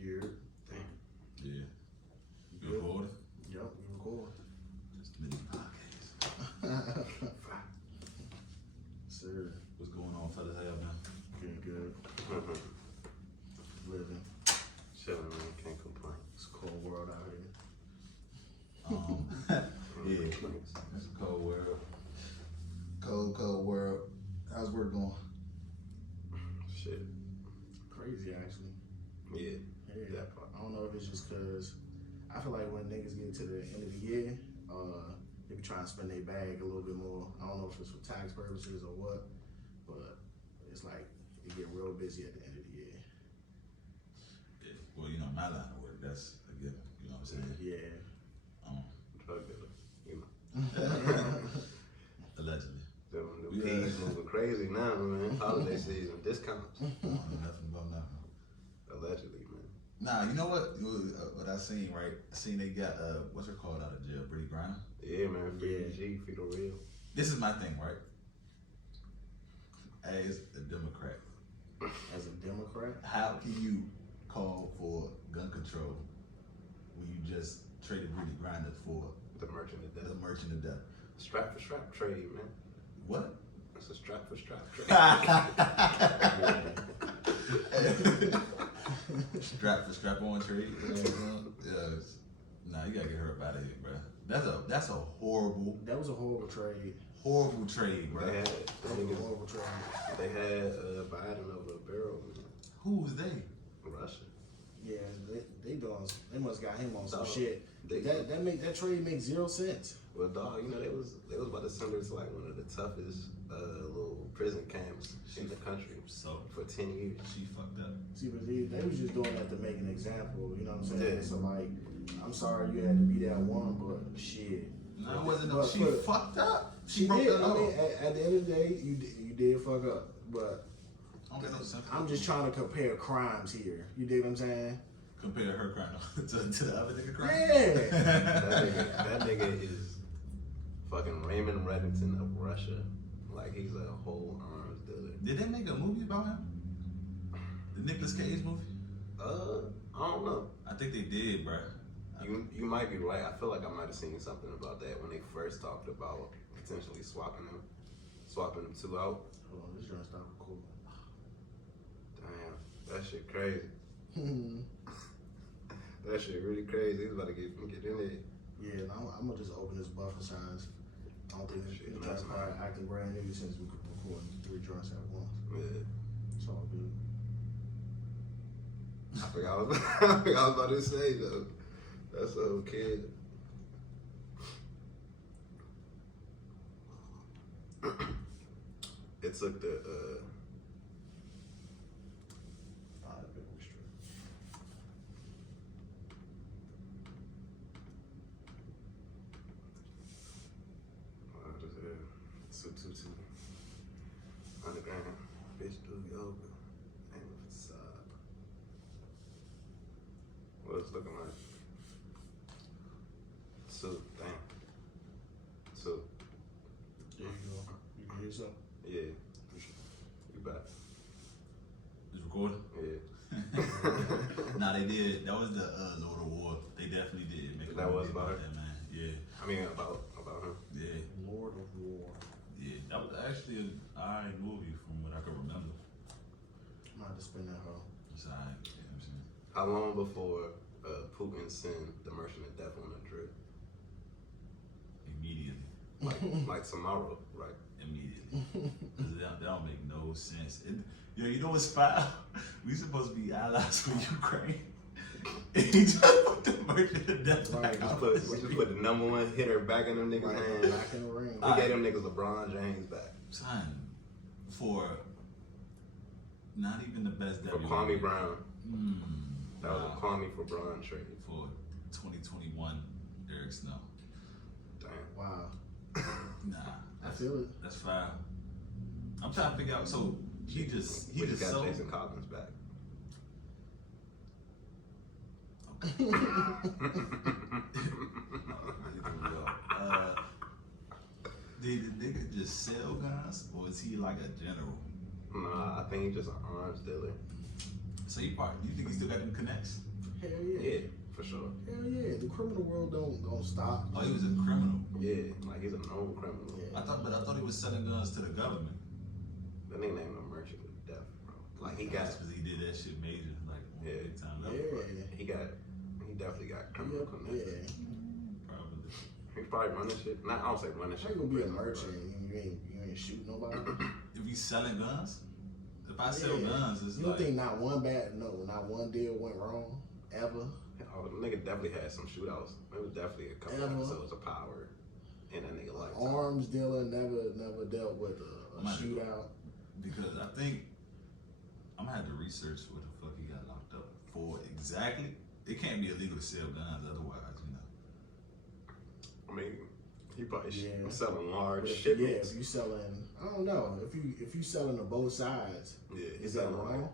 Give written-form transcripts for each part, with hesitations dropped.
Yeah. Yeah. You recording? Yep, we record. Just mini podcast. Sir. What's going on, fellas? How y'all been? Good. Living. Chilling, man. Can't complain. It's a cold world out here. Yeah, it's a cold world. Cold world. How's work going? Shit. Crazy, actually. Yeah. Yeah. That part. I don't know if it's just because I feel like when niggas get to the end of the year, they be trying to spend their bag a little bit more. I don't know if it's for tax purposes or what, but it's like it get real busy at the end of the year. Yeah. Well, you know, my line of work, that's a given. You know what I'm saying? Yeah. Drug dealer. You know. Allegedly. The Yeah. peas moving crazy now, man. Holiday season. Discounts. I don't know nothing about nothing. Allegedly, man. Nah, you know what I seen, right? I seen they got, what's her called out of jail? Brittany Griner? Yeah, man. Free Yeah. G, free the real. This is my thing, right? As a Democrat, As a Democrat, how can you call for gun control when you just traded Brittany Griner for The merchant of the death. merchant of death? Strap for strap trade, man. What? It's a strap for strap trade. Strap for strap on trade. Yes. Nah, you gotta get her up out of here, bro. That's a horrible that was a horrible trade. trade, bro. They had, That was a horrible trade. they had Biden over a barrel, man. Who was they? Russia. Yeah, they doing. They must got him on some Dog. shit. They- That trade makes 0 cents. Well, dog, you know they was about to send her to like one of the toughest little prison camps in the country So for 10 years. she fucked up. See, but they was just doing that to make an example. You know what I'm saying? Yeah. So like, I'm sorry you had to be that one, but shit. No, it wasn't. But She for- fucked up. She broke did. that I mean, law. at the end of the day, you did fuck up. But I don't got no sympathy. I'm just trying to compare crimes here. You dig what I'm saying? compare her crime to the other nigga crime. Yeah. That nigga is fucking Raymond Reddington of Russia. Like he's a whole arms dealer. Did they make a movie about him? The Nicolas Cage movie? I don't know. I think they did, bro. You might be right. I feel like I might have seen something about that when they first talked about potentially swapping them two out. Hold on, this joint stop recording. Damn, that shit crazy. That shit really crazy. He's about to get in there. Yeah, and I'm gonna just open this buffer size. I don't think Shit, it's that's probably acting brand new since we could record 3 joints at once. Yeah. It's all good. I forgot I was about to say though. That's so kid. It took the Alright, big restrict. what is it? 222 underground bitch do yoga and facade. What it's looking like? Two, damn. Two, There you go. You can hear something? yeah. You back? It's recording? Yeah. Nah, they did. That was the Lord of War. They definitely did make a That was movie about her? that, man. Yeah, I mean about him. yeah, Lord of War. yeah. That was actually an alright movie from what I can remember. I'm about to spin that hoe. It's alright. You know what I'm saying? How long before Putin sent the Merchant of Death on a trip? Immediately. Like tomorrow, right? Immediately. 'Cause that don't make no sense. Yo, you know what's foul? We supposed to be allies with Ukraine. And he just put the merchant of death Right, back Just out. put, we just put the number one hitter back in them niggas' Right, hands. back in the ring. We gave them niggas LeBron James back. Son, for not even the best For W. Kwame Brown. That was Nah, a Kwame for Brown trade. for 2021 Eric Snow. Damn. Wow. Nah, I that's, feel it. that's foul. I'm trying to figure out. So he just We just got so. Jason Collins back. Did the nigga just sell guns, or is he like a general? Nah, I think he's just an arms dealer. So you think he still got them connects? Hell yeah. Yeah, for sure. Hell yeah. The criminal world don't stop. Oh, he was a criminal. Yeah, like he's a known criminal. Yeah. I thought he was selling guns to the government. That nigga named him Merchant of Death, bro. Like he got, because he did that shit major, like Yeah. big time. Yeah. he definitely got criminal connections. Yeah. Probably. He's probably running shit. Nah, I don't say running How shit. you gonna be a but- merchant and you ain't shoot nobody? If he's selling guns, if I sell Yeah. guns, it's You don't like think not one deal went wrong ever? Oh, the nigga definitely had some shootouts. There was definitely a couple Ever. episodes of Power in that nigga lifetime. Arms dealer never dealt with a Might- shootout. because I think I'm gonna have to research what the fuck he got locked up for exactly. It can't be illegal to sell guns, otherwise, you know. I mean, he probably Yeah. was selling large But shipments. if you selling, I don't know, if you selling to both sides, Yeah, is that wrong?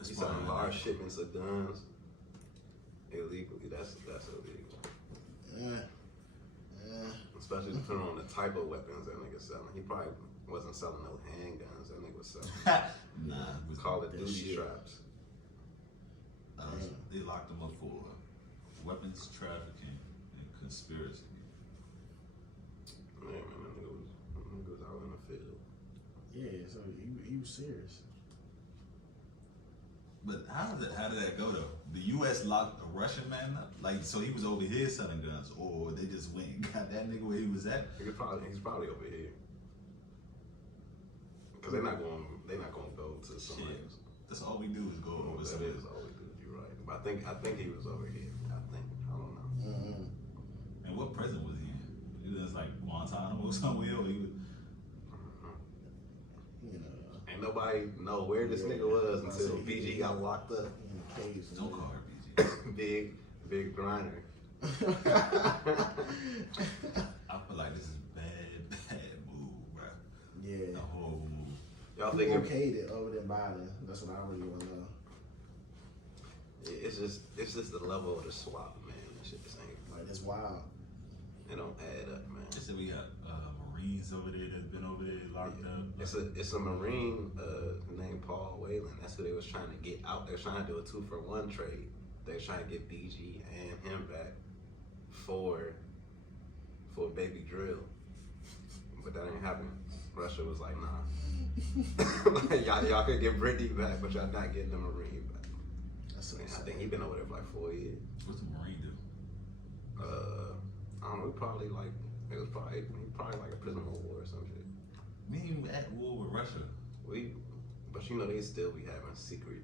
It's He's selling probably large not. shipments of guns illegally. That's illegal. Especially depending on the type of weapons that nigga selling. He probably wasn't selling no handguns. That nigga was selling Nah, it was, Call of That Duty shit. straps. they locked him up for weapons trafficking and conspiracy. Man, that nigga was out in the field. Yeah, so he was serious. But how did that go though? The U.S. locked a Russian man up, like so he was over here selling guns, or they just went and got that nigga where he was at. He's probably over here. Cause they're not gonna go to somewhere Shit. else. That's all we do is go over That somewhere. is all we do. You're right. But I think he was over here. I don't know. Mm-hmm. And what prison was he in? He was like Guantanamo or somewhere, or he was. You know, Ain't nobody know where this nigga was until BG got locked up. in the caves. Don't call her BG. Big grinder. I feel like this is bad move, bro. Yeah. A horrible move. Y'all Who think okayed it other than Biden? That's what I really want to know. it's just the level of the swap, man. That shit just ain't. Like, it's wild. It don't add up, man. They said we got Marines over there that's been over there locked up. It's a Marine named Paul Whalen. That's who they was trying to get out. They're trying to do a 2-for-1 trade. They're trying to get BG and him back for Baby Drill. But that ain't happening. Russia was like, nah. Like, y'all could get Brittany back, but y'all not getting the Marine back. That's so I sad. think he been over there for like 4 years. What's the Marine do? I don't know. He probably like a prisoner of war or some shit. We ain't at war with Russia. But you know they still be having secret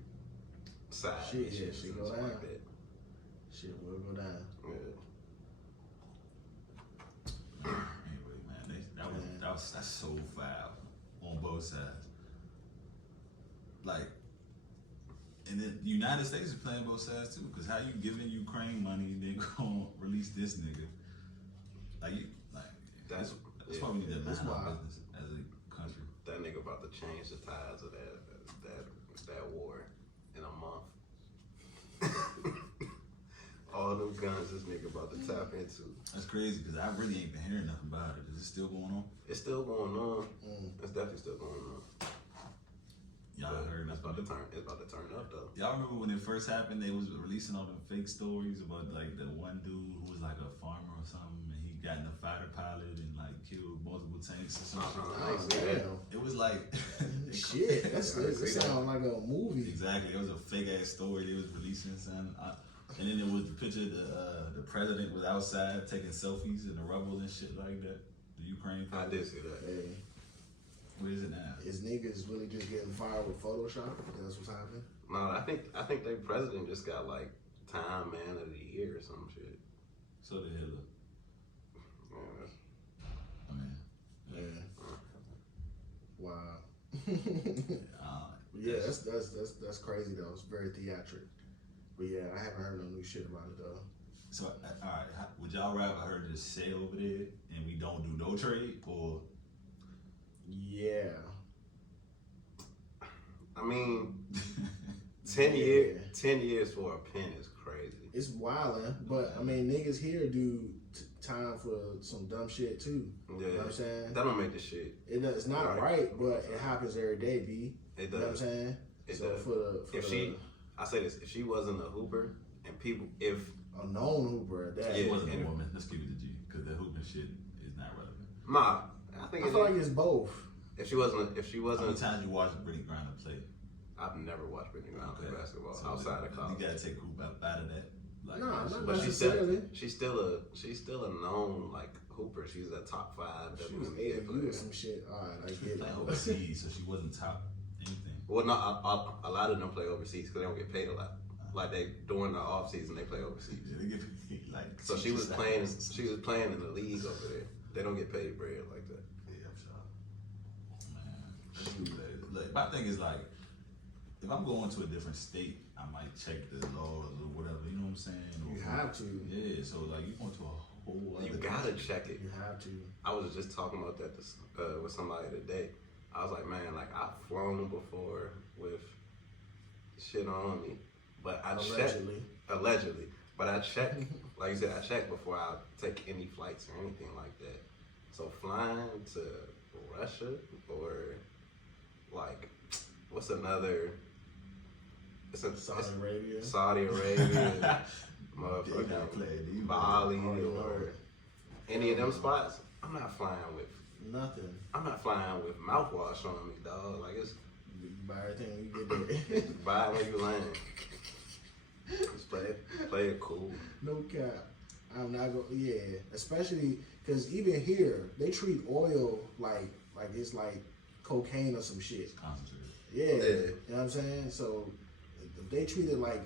side Shit, issues yeah, and shit go stuff down. like that. Shit will go down. Yeah. Anyway, man, that's so foul on both sides. Like, and then the United States is playing both sides too. Cause how you giving Ukraine money, then gonna release this nigga? That's why we need to That's mind our why. business as a country. That nigga about to change the tides of that war in a month. All them guns this nigga about to tap into. That's crazy because I really ain't been hearing nothing about it. Is it still going on? It's still going on. It's definitely still going on. Y'all But heard it's nothing? about to turn up though. Y'all remember when it first happened? They was releasing all them fake stories about like the one dude who was like a farmer or something, and he got in a fighter pilot and like killed multiple tanks or something. I ain't see that. Damn. It was like Shit, that see that. sounds like a movie. exactly. It was a fake ass story they was releasing, son. And then it was the picture of the president was outside taking selfies in the rubble and shit like that. The Ukraine. I did see that. Hey, Where is it now? is niggas really just getting fired with Photoshop? That's what's happening? No, I think their president just got like Time Man of the Year or some shit. So did Hitler. Yeah, I mean, Yeah. Wow. uh, Yeah, that's crazy though. It's very theatric. But yeah, I haven't heard no new shit about it though. So, all right, would y'all rather her just stay over there and we don't do no trade, or Yeah. I mean, 10 years for a pen is crazy. It's wildin', but I mean niggas here do time for some dumb shit too. Yeah, You know what I'm saying? that don't make the shit. It's not right, but it happens every day, B. It You know what I'm does. saying? It so does. for If she I say this: if she wasn't a hooper, and people, if A known hooper at that. She Yeah, wasn't and- a woman. Let's keep it to G, because the hooping shit is not relevant. nah, I think I it feel is. like it's both. If she wasn't, How many times you watched Brittany Griner play? I've never watched Brittany Griner play basketball So outside of college. You gotta take hoop out of that. Like, No, that not shit. But necessarily. she's still a known like hooper. She's a top 5 She was WNBA AAU player. or some shit. Alright, I get Playing it. overseas, so she wasn't top anything. Well, no, a lot of them play overseas because they don't get paid a lot. Like they during the off season they play overseas. Yeah, they get paid, like. So she was playing. $60,000. She was playing in the league over there. They don't get paid bread like that. Yeah, I'm sure. Man, let's do that. Look, my thing is like, if I'm going to a different state, I might check the laws or whatever. You know what I'm saying? You have to. Yeah. So like, you going to a whole other. You gotta country. check it. You have to. I was just talking about that with somebody today. I was like, man, like I've flown before with shit on me, but I checked allegedly. But I check, like you said, I check before I take any flights or anything like that. So flying to Russia or like what's another? Saudi Arabia. Saudi Arabia, They not motherfucking playing either. Bali Oh, or any of them spots. I'm not flying with. Nothing. I'm not flying with mouthwash on me, dog. Like it's You buy everything when you get there. buy it when you land. Just play it cool. No cap. I'm not going. Yeah, especially because even here they treat oil like it's like cocaine or some shit. It's concentrated. Yeah, Yeah. you know what I'm saying. So if they treat it like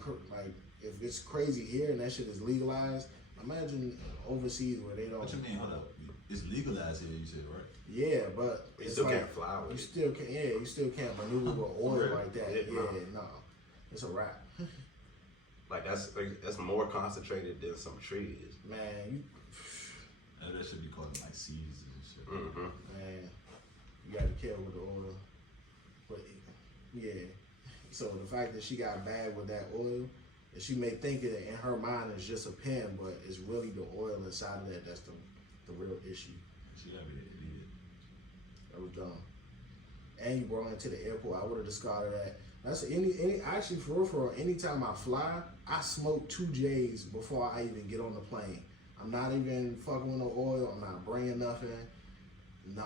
if it's crazy here and that shit is legalized, imagine overseas where they don't. What you mean? Hold up. It's legalized here. You said right? Yeah, but You it's still like can't fly with you it. still can. Yeah, you still can't maneuver with oil Really? like that. Yeah, Yeah, no. no, it's a wrap. Like that's more concentrated than some trees. Man, That should be called like seeds and shit. Mm-hmm. you gotta be careful with the oil. But yeah, so the fact that she got bad with that oil, and she may think that in her mind it's just a pen, but it's really the oil inside of that that's the real issue. She gotta be an idiot. That was dumb. And you brought her into the airport. I would have discarded that. That's any actually for real, anytime I fly, I smoke 2 J's before I even get on the plane. I'm not even fucking with no oil. I'm not bringing nothing. Nah,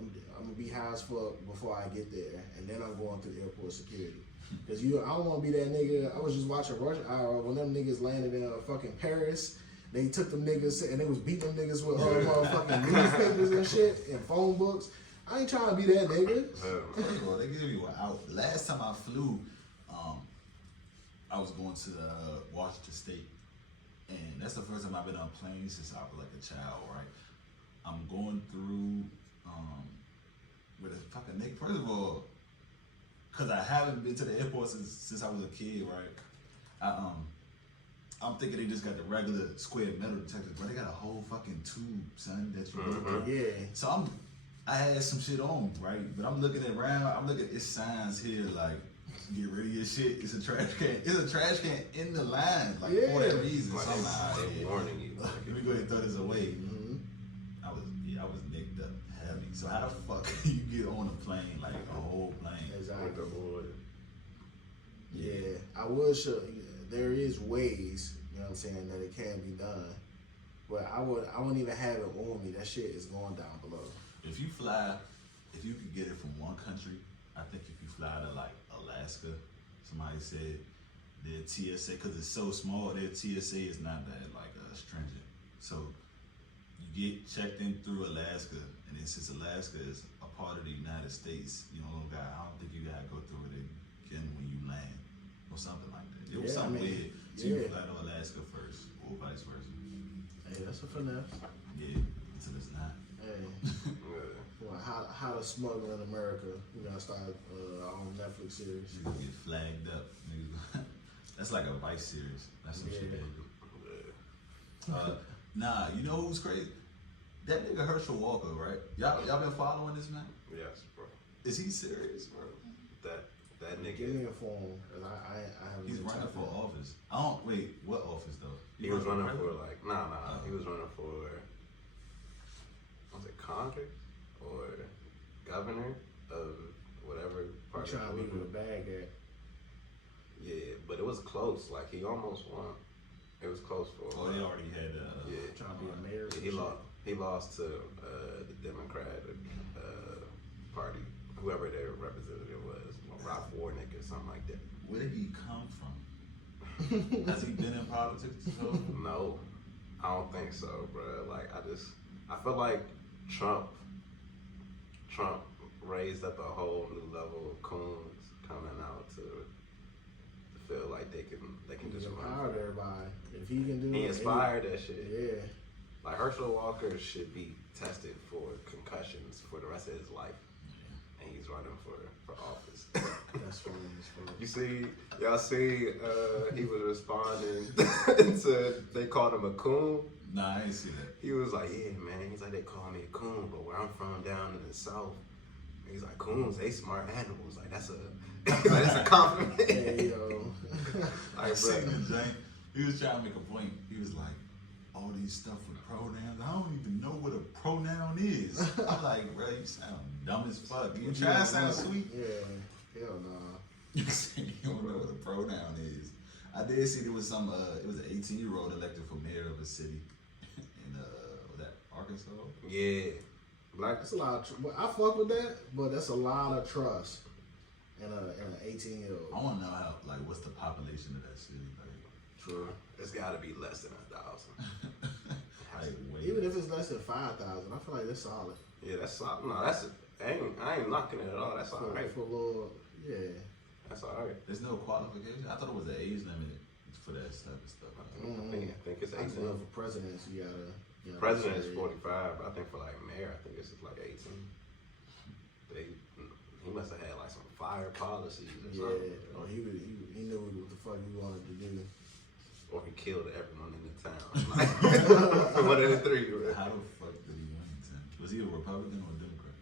I'm gonna be high as fuck before I get there, and then I'm going through airport security. Cause I don't want to be that nigga. I was just watching Rush Hour when them niggas landed in fucking Paris. They took them niggas and they was beating them niggas with motherfucking newspapers and shit and phone books. I ain't trying to be that nigga. First of all, they give you an out. Last time I flew, I was going to Washington State, and that's the first time I've been on a plane since I was like a child. Right, I'm going through with a fucking nigga. First of all, cause I haven't been to the airport since I was a kid. Right, I'm thinking they just got the regular square metal detectors, but they got a whole fucking tube, son, that you go through. Yeah. So I had some shit on, right? But I'm looking around, I'm looking at its signs here like, get rid of your shit. It's a trash can. It's a trash can in the line, like for that reason. Like So I'm like, all right, they yeah. warning you. Let me go ahead and throw this away. Mm-hmm. I was nicked up heavy. So how the fuck you get on a plane, like a whole plane? Exactly. With the board. Yeah, I would show. There is ways, you know what I'm saying, that it can be done, but I wouldn't even have it on me. That shit is going down below. If you fly, if you could get it from one country, I think if you fly to like Alaska, somebody said their TSA, because it's so small, their TSA is not that like stringent. So you get checked in through Alaska, and then since Alaska is a part of the United States, I don't think you gotta go through it again when you land or something like that. It was Yeah, something I mean, weird. So you yeah. fly to Alaska first, or vice versa. Hey, that's a finesse. Yeah, until it's not. Hey, Yeah. well, how to smuggle in America? We gotta start our own Netflix series. You gonna get flagged up. Niggas. That's like a Vice series. That's some shit Yeah. they do. Nah, you know who's crazy? That nigga Herschel Walker, right? Y'all been following this man? Yes, bro. Is he serious, bro? That Get me nigga. informed, cause I haven't. He's been running tapped for in. office. I don't wait. What office though? He was running for president? like He was running for was it Congress or governor of whatever I'm part trying to of be with a bag at. Yeah, but it was close. Like he almost won. It was close for. Oh, they already had. Yeah. Trying to be a mayor. or Yeah, some he shit. lost. He lost to the Democratic Party, whoever their representative was, Ralph Warnick or something like that. Where did he come from? Has he been in politics before? No, I don't think so, bro. Like I feel like Trump raised up a whole new level of coons coming out to feel like they can He just run. empowered everybody. If he can do He it, inspired that shit. Yeah. Like Herschel Walker should be tested for concussions for the rest of his life, and he's running for office. That's funny as fuck. You see, y'all see, he was responding to they called him a coon. Nah, I ain't see that. He was like, yeah, man. He's like, they call me a coon, but where I'm from down in the south, he's like, coons, they smart animals. Like that's a compliment. Hey, yo. I Like, seen bro, the Jane. He was trying to make a point. He was like, all these stuff with pronouns. I don't even know what a pronoun is. I'm like, bro, you sound dumb as fuck. You try to sound sweet. Yeah. Hell nah. You say you don't know what a pronoun is. I did see there was some. It was an 18-year-old elected for mayor of a city in was that Arkansas? yeah, black. That's a lot of well, I fuck with that, but that's a lot of trust in an 18-year-old. I want to know how. Like, what's the population of that city? Like, True. It's got to be less than 1,000. like way. Even if it's less than 5,000, I feel like that's solid. Yeah, that's solid. No, I ain't knocking it at all. That's all right. For a little, yeah. That's all right. There's no qualification. I thought it was an age limit for that type of stuff. I think it's I 18. know for presidents, you gotta President is say- 45, but I think for like mayor, I think it's like 18. He must have had like some fire policies or Yeah, something. or he knew what the fuck he wanted to do. Or he killed everyone in the town. Like, one of the three. Bro. How the fuck did he win? Was he a Republican or a Democrat?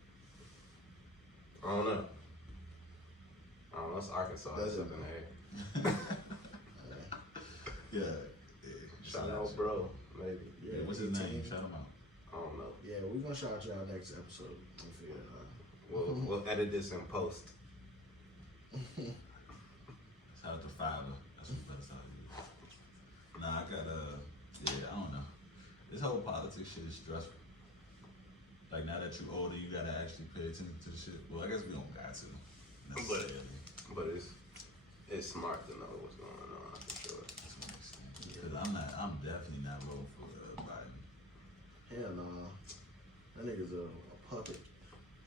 I don't know. It's Arkansas. That's Doesn't something there. Yeah. Shout out, bro. Maybe. Yeah, Yeah, what's his 18. name? Shout him out. I don't know. Yeah, we're gonna shout you out next episode. We'll figure it out. We'll edit this in post. Shout out to Fiverr. That's what better sound is. Nah, I got yeah, I don't know. This whole politics shit is stressful. Like now that you're older, you gotta actually pay attention to the shit. Well, I guess we don't got to necessarily. But it's smart to know what's going on for sure. Because I'm definitely not voting for Biden. Hell no. That nigga's a puppet.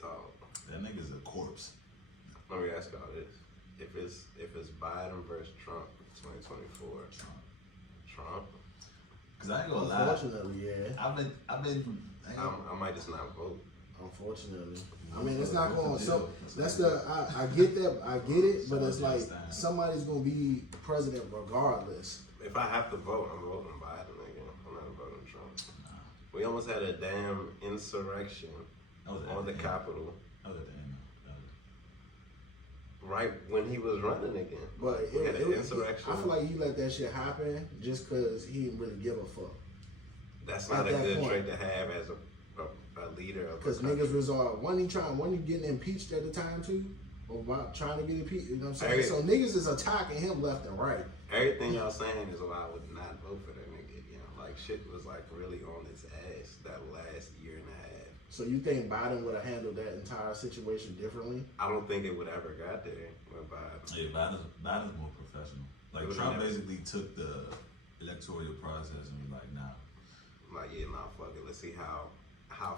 Dog. That nigga's a corpse. Let me ask y'all this: if it's Biden versus Trump, 2024, Trump. Cause I ain't gonna lie. Unfortunately, yeah. I've been. I might just not vote. Unfortunately, I mean it's not What's the going. So deal? that's the I get that, I get it, but it's like Understand. somebody's gonna be president regardless. If I have to vote, I'm voting Biden again. I'm not voting Trump. We almost had a damn insurrection That was on the end. Capitol That was at the end. right when he was running again. But We had an insurrection. I feel like he let that shit happen just because he didn't really give a fuck. That's not at a that good point. trait to have as a leader of Because a country. niggas was wasn't he getting impeached at the time too? Or about trying to get impeached, you know what I'm saying? Hey. So niggas is attacking him left and right. Everything y'all saying is why I would not vote for that nigga. You know, like shit was like really on its ass that last year and a half. So you think Biden would have handled that entire situation differently? I don't think it would ever got there with Biden. Yeah, Biden's more professional. Like It was Trump never- basically took the electoral process and was like, nah. Like, yeah, nah, fuck it. Let's see how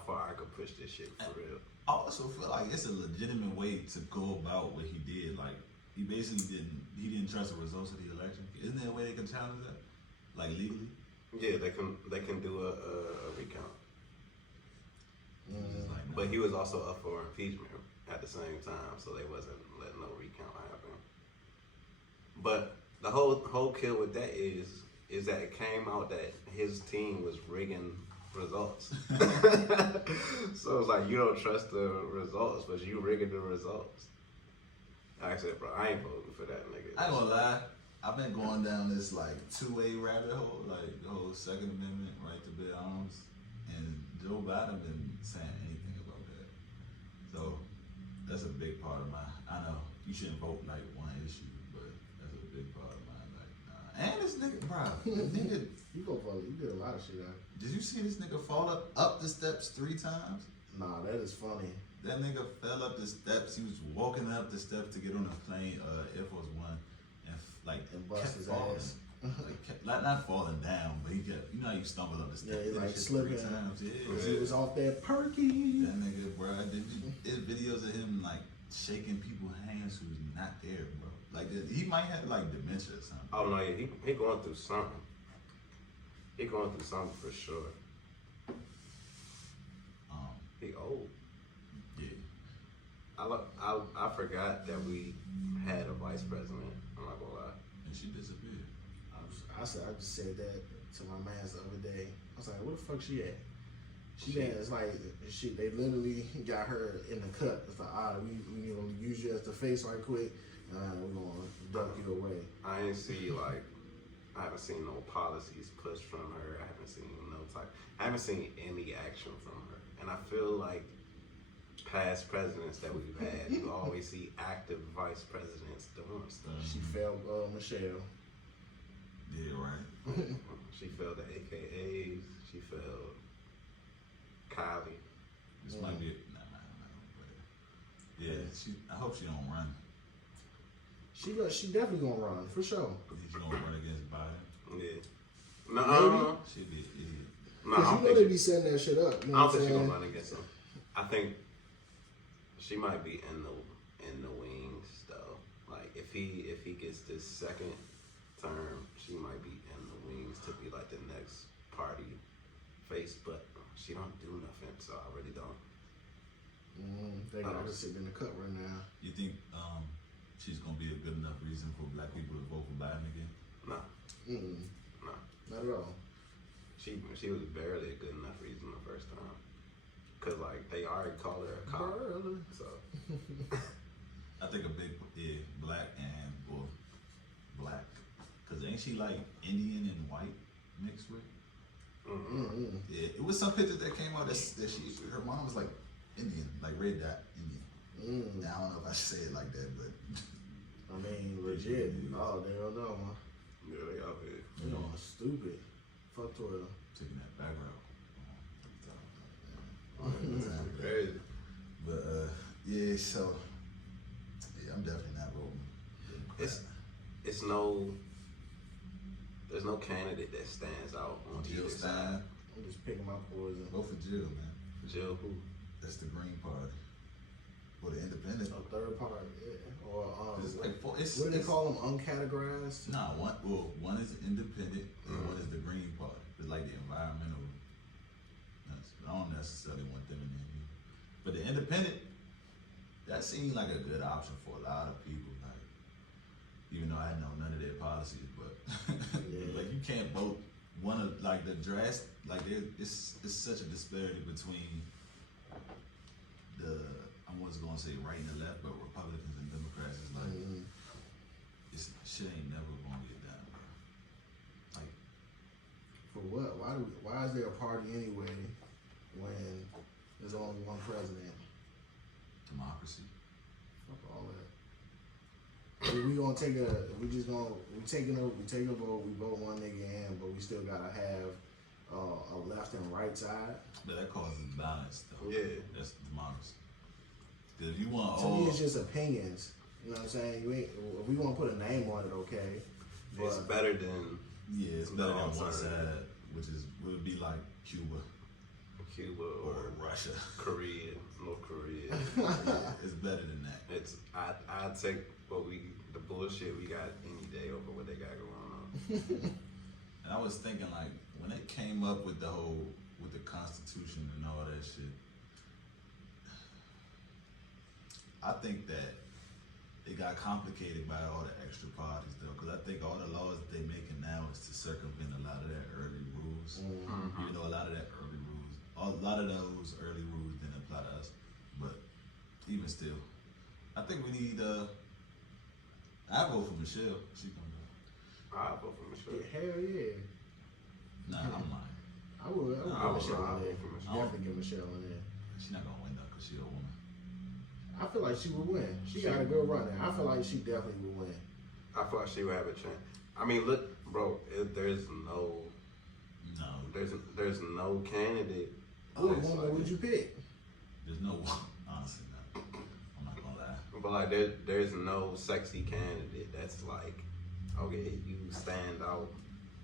far I could push this shit for real. I also feel like it's a legitimate way to go about what he did. Like he basically didn't trust the results of the election. Isn't there a way they can challenge that? Like legally? Yeah, they can do a recount. It's just like, nah. But he was also up for impeachment at the same time, so they wasn't letting no recount happen. But the whole kill with that is that it came out that his team was rigging results. So it's like you don't trust the results, but you rigging the results. Like I said, bro, I ain't voting for that nigga. I ain't gonna lie. I've been going down this like two-way rabbit hole, like the whole Second Amendment, right to bear arms, and Joe Biden been saying anything about that. So that's a big part of my. I know you shouldn't vote like one issue, but that's a big part of my bro, the nigga. You did a lot of shit out. Did you see this nigga fall up the steps 3 times? Nah, that is funny. That nigga fell up the steps. He was walking up the steps to get on a plane, Air Force One, and bust kept his falling. ass. Not falling down, but he kept. You know how you stumble up the steps. Yeah, he That like shit slipping. 3 times. Yeah. Cause he was off that perky. That nigga, bro. There's videos of him like shaking people's hands who's not there, bro. Like he might have like dementia or something. Oh no, yeah, he going through something. He going through something for sure. He old. Yeah. I forgot that we had a vice president. I'm not gonna lie. And she disappeared. I just said that to my mans the other day. I was like, where the fuck she at? It's like they literally got her in the cut. It's like, we gonna use you as the face right quick, and we're gonna duck you away. I haven't seen no policies pushed from her. I haven't seen any action from her. And I feel like past presidents that we've had, you always see active vice presidents doing stuff. She failed Michelle. Yeah, right. She failed the AKAs. She failed Kylie. This might be it. Nah, but yeah, I hope she don't run. She definitely gonna run for sure. She's gonna run against Biden. Yeah. No, She'd be an idiot. no, Cause you know they be setting that shit up. You know I what don't I'm think she's saying? gonna run against him. I think she might be in the wings though. Like if he gets this second term, she might be in the wings to be like the next party face, but she don't do nothing, so I really don't. They got her sitting in the cut right now. You think she's gonna be a good enough reason for black people to vote for Biden again? No, no. Not at all. She was barely a good enough reason the first time, cause like they already called her a cop. Barely. So I think a big black and black, cause ain't she like Indian and white mixed with? Yeah, it was some pictures that came out that her mom was like Indian, like red dot Indian. Now I don't know if I should say it like that, but I mean, legit. Oh, they don't know, huh? yeah, they out here. You know, stupid. Fuck Twitter. taking that back route. Crazy. But yeah, so yeah, I'm definitely not voting. There's no candidate that stands out on Jill either Stein. side. I'm just picking my poison. Vote for Jill, man. Jill who? That's the Green Party. Or the Independent. A third part, yeah. Or It's like what do they call them? Uncategorized? Nah, one is independent and one is the Green Party. It's like the environmental. I don't necessarily want them in there. But the independent, that seemed like a good option for a lot of people. Like, even though I know none of their policies, but like you can't vote one of like the dress. Like it's such a disparity between the I was gonna say right and the left, but Republicans and Democrats is like it's shit ain't never gonna get done, bro. Like For what? Why is there a party anyway when there's only one president? democracy. Fuck all that. We gonna take a vote. We vote one nigga in, but we still gotta have a left and right side. But that causes balance though. Yeah. That's democracy. Cause if you want To me, it's just opinions. You know what I'm saying? If we want to put a name on it, okay. But It's better than yeah, it's better than one alternative. side, which would be like Cuba Cuba or or Russia. Korea, North Korea. It's better than that. I'd take the bullshit we got any day over what they got going on. And I was thinking like when they came up with the Constitution and all that shit, I think that it got complicated by all the extra parties though, because I think all the laws that they're making now is to circumvent a lot of that early rules. You know, a lot of those early rules didn't apply to us, but even still, I think we need. I vote for Michelle. She gonna go. I'll vote for Michelle. hell yeah, Nah, I'm lying. I would. I Put Michelle would in there. vote for Michelle. Definitely get Michelle in there. She's not gonna win though, cause she a woman. I feel like she would win. She got a good run there. I feel like she definitely would win. I feel like she would have a chance. I mean, look, bro. There's no candidate. What woman would you pick? There's no honestly, no. I'm not gonna lie. But like, there's no sexy candidate that's like, okay, you stand out,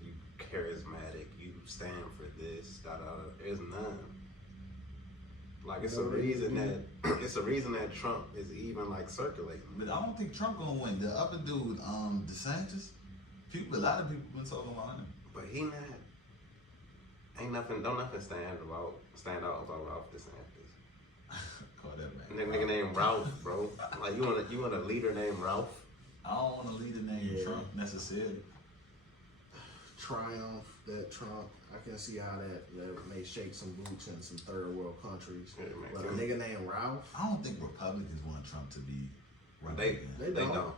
you charismatic, you stand for this, da da. There's none. Like it's a reason that Trump is even like circulating. But I don't think Trump gonna win. The other dude, DeSantis, a lot of people been talking about him. But he not. Don't nothing stand out about Ralph DeSantis. Call that man. Nigga named Ralph, bro. Like you want a leader named Ralph? I don't want to lead the name Trump necessarily. Triumph that Trump. I can see how that may shake some boots in some third world countries. Yeah, But a nigga named Ralph. I don't think Republicans want Trump to be running They again. don't.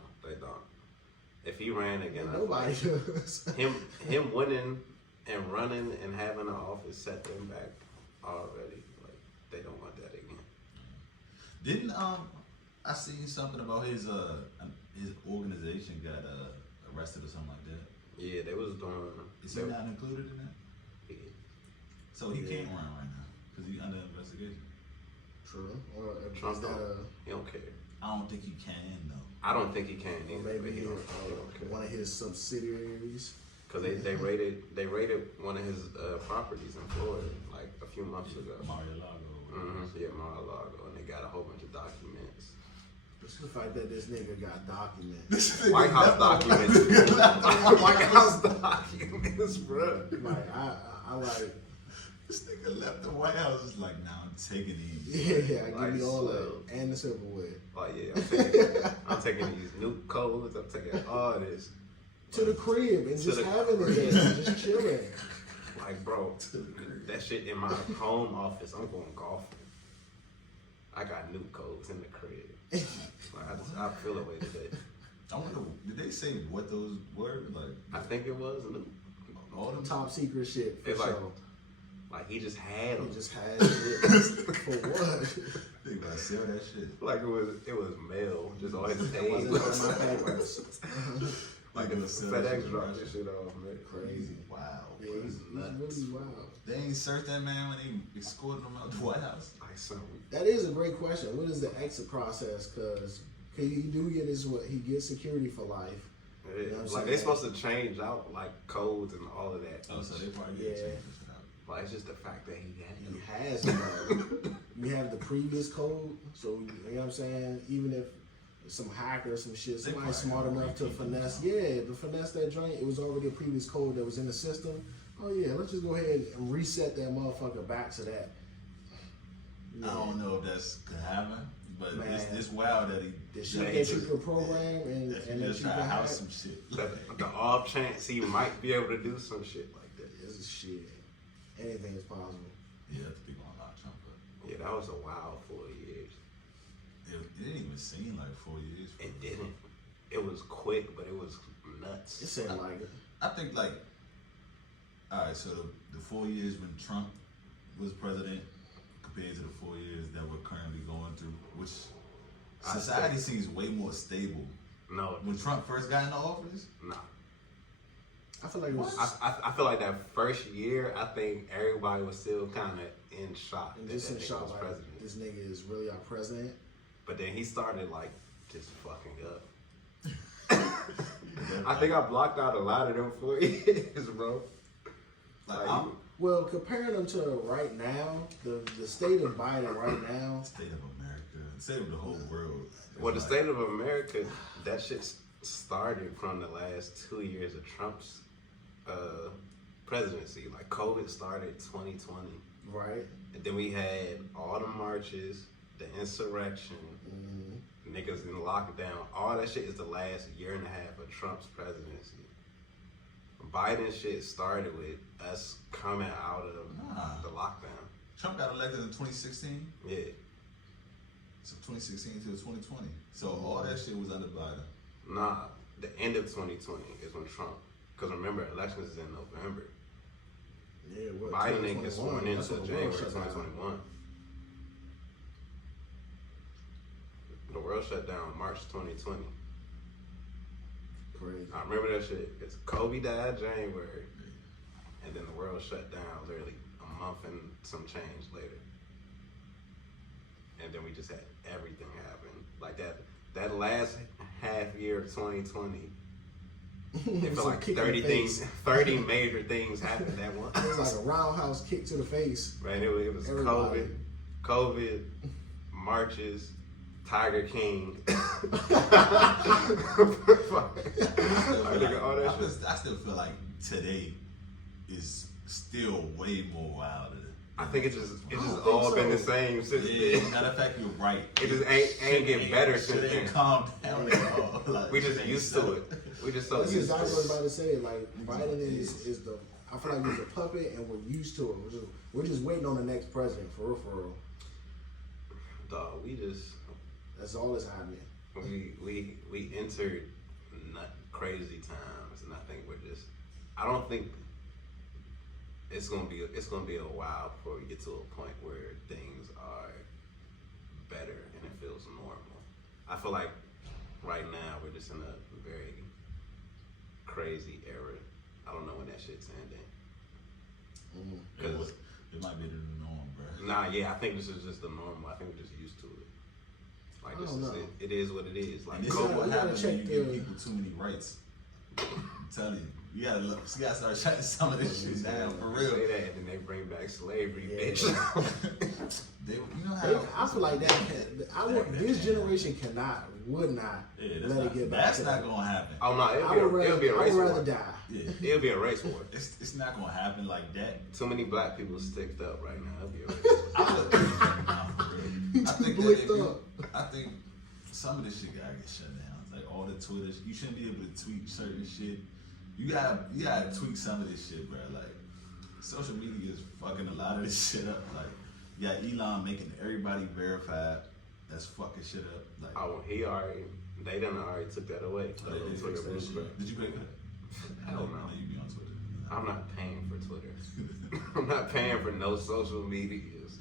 If he ran again, Nobody does. him winning and running and having an office set them back already. Like they don't want that again. Didn't I seen something about his organization got arrested or something like that? Yeah, they was doing. Is he not included in that? Yeah. So he can't run right now because he's under investigation. True. Or Trump is that he don't care. I don't think he can though. I don't think he can either. maybe But he don't care. one of his subsidiaries? Cause they raided one of his properties in Florida like a few months ago. Mar-a-Lago. Yeah, Mar-a-Lago, and they got a whole bunch of documents. Just the fact that this nigga got documents. White House documents. White House documents, bro. Like I like. This nigga left the White House. Is like, now I'm taking these. Yeah, I Like, give you all so- that and the silverware. Like yeah, I'm taking these new codes. I'm taking all this. To the crib and To just the having it there, just chilling. Like, bro, that shit in my home office. I'm going golfing. I got new codes in the crib. Like, I feel away today. I wonder, did they say what those were? Like, I think it was new. all them Top secret shit for It's like- sure. Like he just had them. He just had it for what? They gotta sell that shit. Like it was mail, just on his That page. wasn't on my papers. Like it was sell that FedEx shit dropped for this shit off, man. Crazy. Wow. Yeah, Bro, he's this is nuts. really wild. They ain't searched that man when they escorted him out the White House. Like something. That is a great question. What is the exit process? Because he do get he gets security for life. Yeah. You know what I'm Like saying? they supposed to change out like codes and all of that. Oh, so they probably Yeah. did change this shit out. Like it's just the fact that he had He them. has them. You have the previous code, so you know what I'm saying. Even if some hacker or some shit, They somebody probably smart gonna enough to repeat it finesse, now. to finesse that joint. It was already a previous code that was in the system. Oh yeah, let's just go ahead and reset that motherfucker back to that. I don't know if that's could happen, but Man. it's wild that he The shit Yeah, that he you just- can program and that that he just you try can to house hack. some shit. The off chance he might be able to do some shit like that. This is shit. Anything is possible. Yeah, that's big on lock Trump, but Yeah, that was a wild 4 years. it didn't even seem like 4 years. It didn't. It was quick, but it was nuts. It seemed like it. I think like, all right, so the 4 years when Trump was president compared to the 4 years that we're currently going through, which I society think- seems way more stable. No, When Trump first got into office, nah. I feel like it was. I feel like that first year, I think everybody was still kind of in shock And that just in nigga shock, was like president. this nigga is really our president. But then he started like just fucking up. I think I blocked out a lot of them 4 years, bro. like I'm Well, comparing them to right now, the state of Biden right now, state of America, state of the whole world. Well, the It's state of America, that shit started from the last 2 years of Trump's presidency. Like COVID started 2020, right? and then we had all the marches, the insurrection, niggas in lockdown. All that shit is the last year and a half of Trump's presidency. Biden shit started with us coming out of Nah. the lockdown. Trump got elected in 2016, Yeah, so 2016 to 2020. So all that shit was under Biden. nah. The end of 2020 is when Trump. Because remember, elections is in November. Yeah, what? Biden didn't get 2021, sworn in that's until when the world January shut down. 2021. The world shut down March 2020. Crazy. I remember that shit. It's Kobe died January, and then the world shut down literally a month and some change later. And then we just had everything happen. Like that last half year of 2020, it felt like 30 things, 30 major things happened at once. It was like a roundhouse kick to the face. Man, it was Everybody. COVID, marches, Tiger King. I still feel like today is still way more wilder. I think it's just think all been so. the same since Yeah, then. matter of fact, you're right. It just ain't getting better since Shit ain't then. calmed down at all. Like, We just shit ain't used to settled. it. We just so That's used to exactly what I was it. about to say. Like Biden is the. I feel like he's a puppet, and we're used to it. We're just waiting on the next president, for real, for real. Dog, we just That's all that's happening. we entered crazy times, and I think I don't think it's gonna be a while before we get to a point where things are better and it feels normal. I feel like right now we're just in a very crazy era. I don't know when that shit's ending. Cause It might be the new norm, bro. yeah, I think this is just the normal. I think we're just used to it. Like I this don't is know. it is what it is. Like And this Go- is what we gotta happens when you check give the- people too many rights. I'm telling you, you gotta look. You gotta start shutting some of this shit down for They real. say that, and then they bring back slavery, Yeah. bitch. You know They, how? I feel like that. This generation would not Yeah, let it get back. that's to not that. gonna happen. Oh no, I would it'll be a race rather war. die. Yeah, It'll be a race war. it's not gonna happen like that. Too many black people sticked up right now. It'll be a race war. I think that Blicked if you, up. I think some of this shit gotta get shut down. Like all the Twitter, you shouldn't be able to tweet certain shit. You gotta tweak some of this shit, bro. Like social media is fucking a lot of this shit up. Like you got Elon making everybody verified. That's fucking shit up. Like Oh, they done already took that away. oh, they did fix that shit. Did you break that? Hell no. You be on Twitter. I'm not paying for Twitter. I'm not paying for no social medias.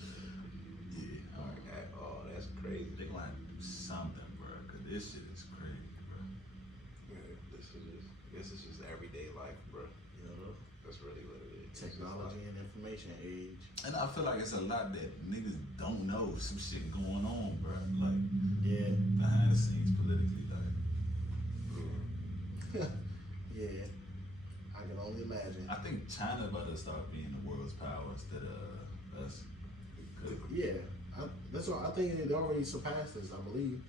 Yeah, Like, at all. That's crazy. they gonna have to do something, bro. Cause this shit is crazy, bro. This is just everyday life, bro. You know, That's really what it is. technology and information age. And I feel like it's a lot that niggas don't know. Some shit going on, bro. Like Yeah, behind the scenes politically, like. yeah. I can only imagine. I think China about to start being the world's power instead of us. 'Cause Yeah, that's what I think. It already surpassed us. I believe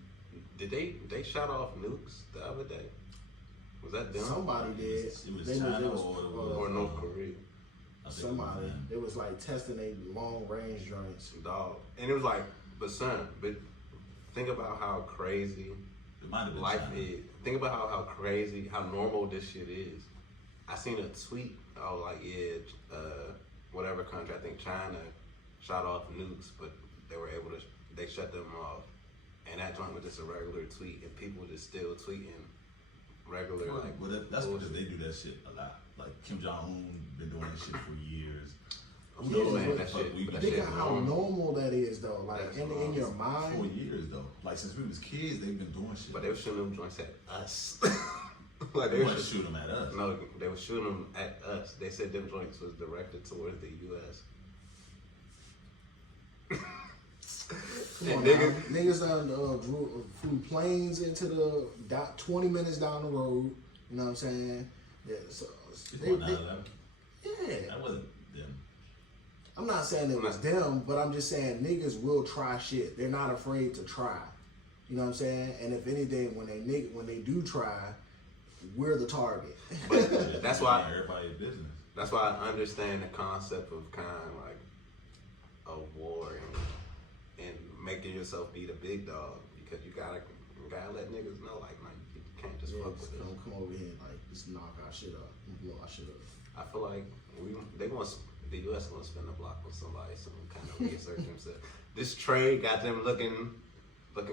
Did they shot off nukes the other day? Was that them? somebody did. It was They China it was, Or North Korea? I think somebody. it was them. It was like testing a long range joints. Dog. And it was like, but think about how crazy It might have been life China. is. Think about how crazy, how normal this shit is. I seen a tweet, whatever country, I think China shot off nukes, but they shut them off. And that joint was just a regular tweet, and people just still tweeting regular, That's bullshit. because they do that shit a lot. Like Kim Jong Un been doing that shit for years. I'm Yeah, not saying but that shit, but that Think shit of how normal. normal that is, though. Like That's in normal. your For mind. years though. Like since we was kids, they've been doing shit. But they were shooting them joints at us. they Like they want were to shoot them at us. No, they were shooting them at us. They said them joints was directed towards the U.S. Come And on, niggas, now. Niggas done flew planes into the 20 minutes down the road. You know what I'm saying? Yeah. So Before 9/11. yeah. That wasn't them. I'm not saying it was them, but I'm just saying niggas will try shit. They're not afraid to try. You know what I'm saying? And if anything, when they do try, we're the target. but that's why Everybody's business. that's why I understand the concept of kind of like a war and making yourself be the big dog, because you gotta let niggas know like you can't just Yeah, fuck with don't this. come over here and like just knock our shit up and blow our shit up. I feel like the U.S. gonna spin the block with somebody, some kind of research themselves. This trade got them looking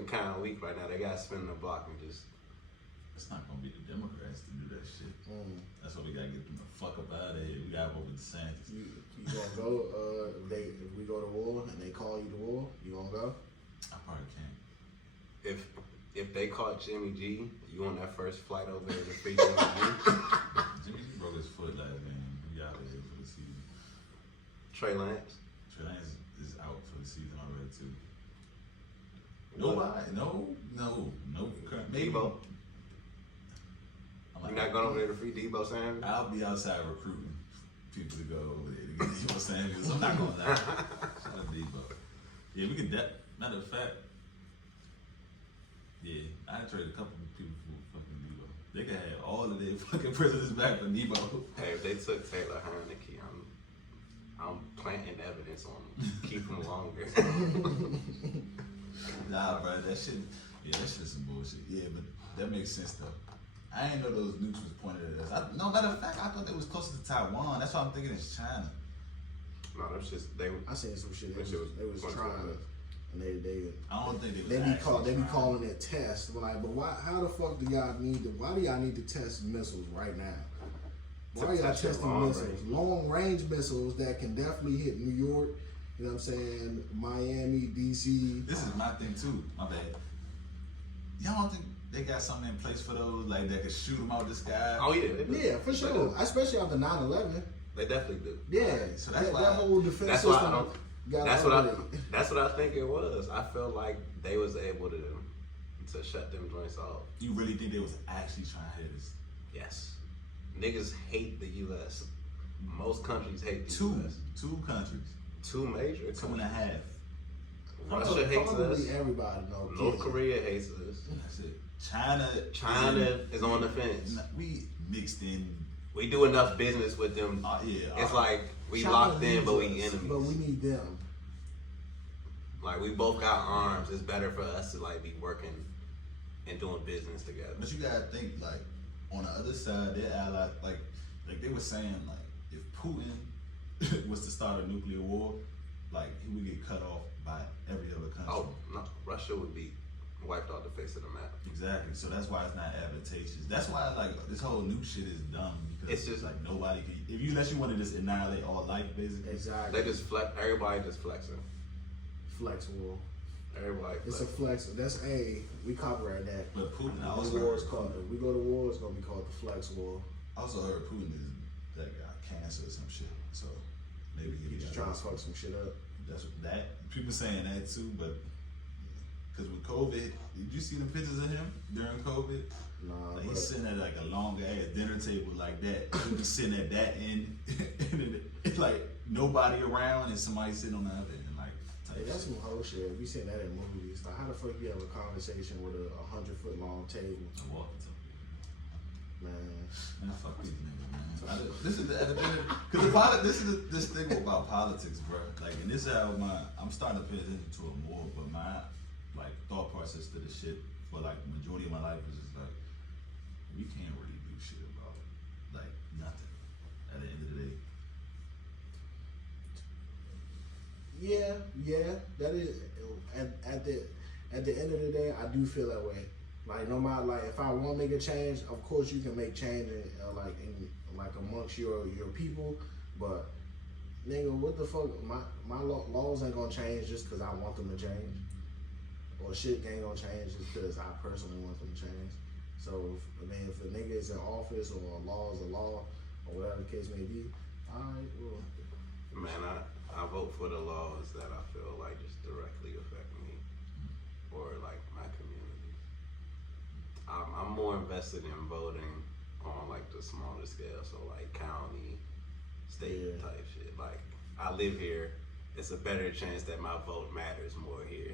kind of weak right now. They got to spin the block and just. It's not gonna be the Democrats to do that shit. That's why we gotta get them the fuck up out of here. We gotta vote with DeSantis. You gonna go? If we go to war and they call you to war, you gonna go? I probably can't. if they caught Jimmy G, you on that first flight over there to free Jimmy G? Jimmy G broke his foot last game. He out there for the season. Trey Lance. Trey Lance is out for the season already too. What? Nobody, no. Maybe. Debo. I'm You're like, not going over there to free Debo Samuel? I'll be outside recruiting people to go over there to get Debo Samuels. I'm not going down. Shout out Debo. Yeah, we could. Matter of fact, yeah, I traded a couple of people for fucking Debo. They could have all of their fucking presidents back for Debo. Hey, if they took Taylor Heineke, I'm planting evidence on him. Keep him longer. Nah, bro, that shit's some bullshit. Yeah, but that makes sense though. I ain't know those nukes was pointed at us. No, matter of fact, I thought they was closer to Taiwan. That's why I'm thinking it's China. No, that's just they. I seen some shit. That shit was They was pointed trying, at us. and they I don't think They was be actually they be trying. calling it tests. Like, but why? How the fuck do y'all need to? Why do y'all need to test missiles right now? Why are y'all Test your testing long missiles? range. Long range missiles that can definitely hit New York. You know what I'm saying? Miami, DC. This is my thing too. My bad. Y'all don't think they got something in place for those, like that could shoot them out the sky? Oh yeah, they do. Yeah, for They sure. do. Especially after 9/11. They definitely do. Yeah, Right, so that's that, why- that whole defense That's why I system don't. got That's what I. upgraded. That's what I think it was. I felt like they was able to shut them joints off. You really think they was actually trying to hit us? Yes. Niggas hate the U.S. Most countries hate the Two U.S. countries, Two major 2.5. countries. Russia hates Probably us. everybody know. North Korea hates us. That's it. China Is on the fence. We mixed in. We do enough business with them. It's like we China locked in, but we needs us, enemies. But we need them. Like we both got arms. It's better for us to like be working and doing business together. But you gotta think like on the other side, their allies like they were saying like if Putin was to start a nuclear war, like he would get cut off by every other country. Oh no, Russia would be wiped off the face of the map. Exactly. So that's why it's not advantageous. That's why like this whole nuke shit is dumb because It's just like nobody can. Unless you want to just annihilate all life, basically. Exactly. They just flex. Everybody just flexing. Flex war. Everybody. It's a Flexing. flex. That's we copyright that. But Putin, I This also war heard is called. If we go to war, it's gonna be called the flex war. I also heard Putin is that got cancer or some shit. So maybe He just trying to fuck some shit up. That's that. People saying that too, but because with COVID, did you see the pictures of him during COVID? Nah, Like but he's sitting at like a long ass dinner table like that. He was sitting at that end, and it's like nobody around, and somebody sitting on the other end, like type hey, that's shit. some whole shit. We seen that in movies. Like, how the fuck you have a conversation with a 100-foot long table, I'm walking to man? man, fuck these niggas, man. This is this thing about politics, bro. Like, and this is how I'm starting to pay attention to it more. But my like thought process to the shit for like the majority of my life is just like we can't really do shit about it. Like nothing. At the end of the day, Yeah, that is. At the end of the day, I do feel that way. Like no matter, like if I want to make a change, of course you can make change like amongst your people, but nigga, what the fuck? My laws ain't gonna change just because I want them to change, or shit ain't gonna change just because I personally want them to change. So if a nigga is in office or a law is a law or whatever the case may be, alright, well, Man, I vote for the laws that I feel like just directly affect me or like my community. I'm more invested in voting on like the smaller scale, so like county, state Yeah. type shit. Like I live here, it's a better chance that my vote matters more here.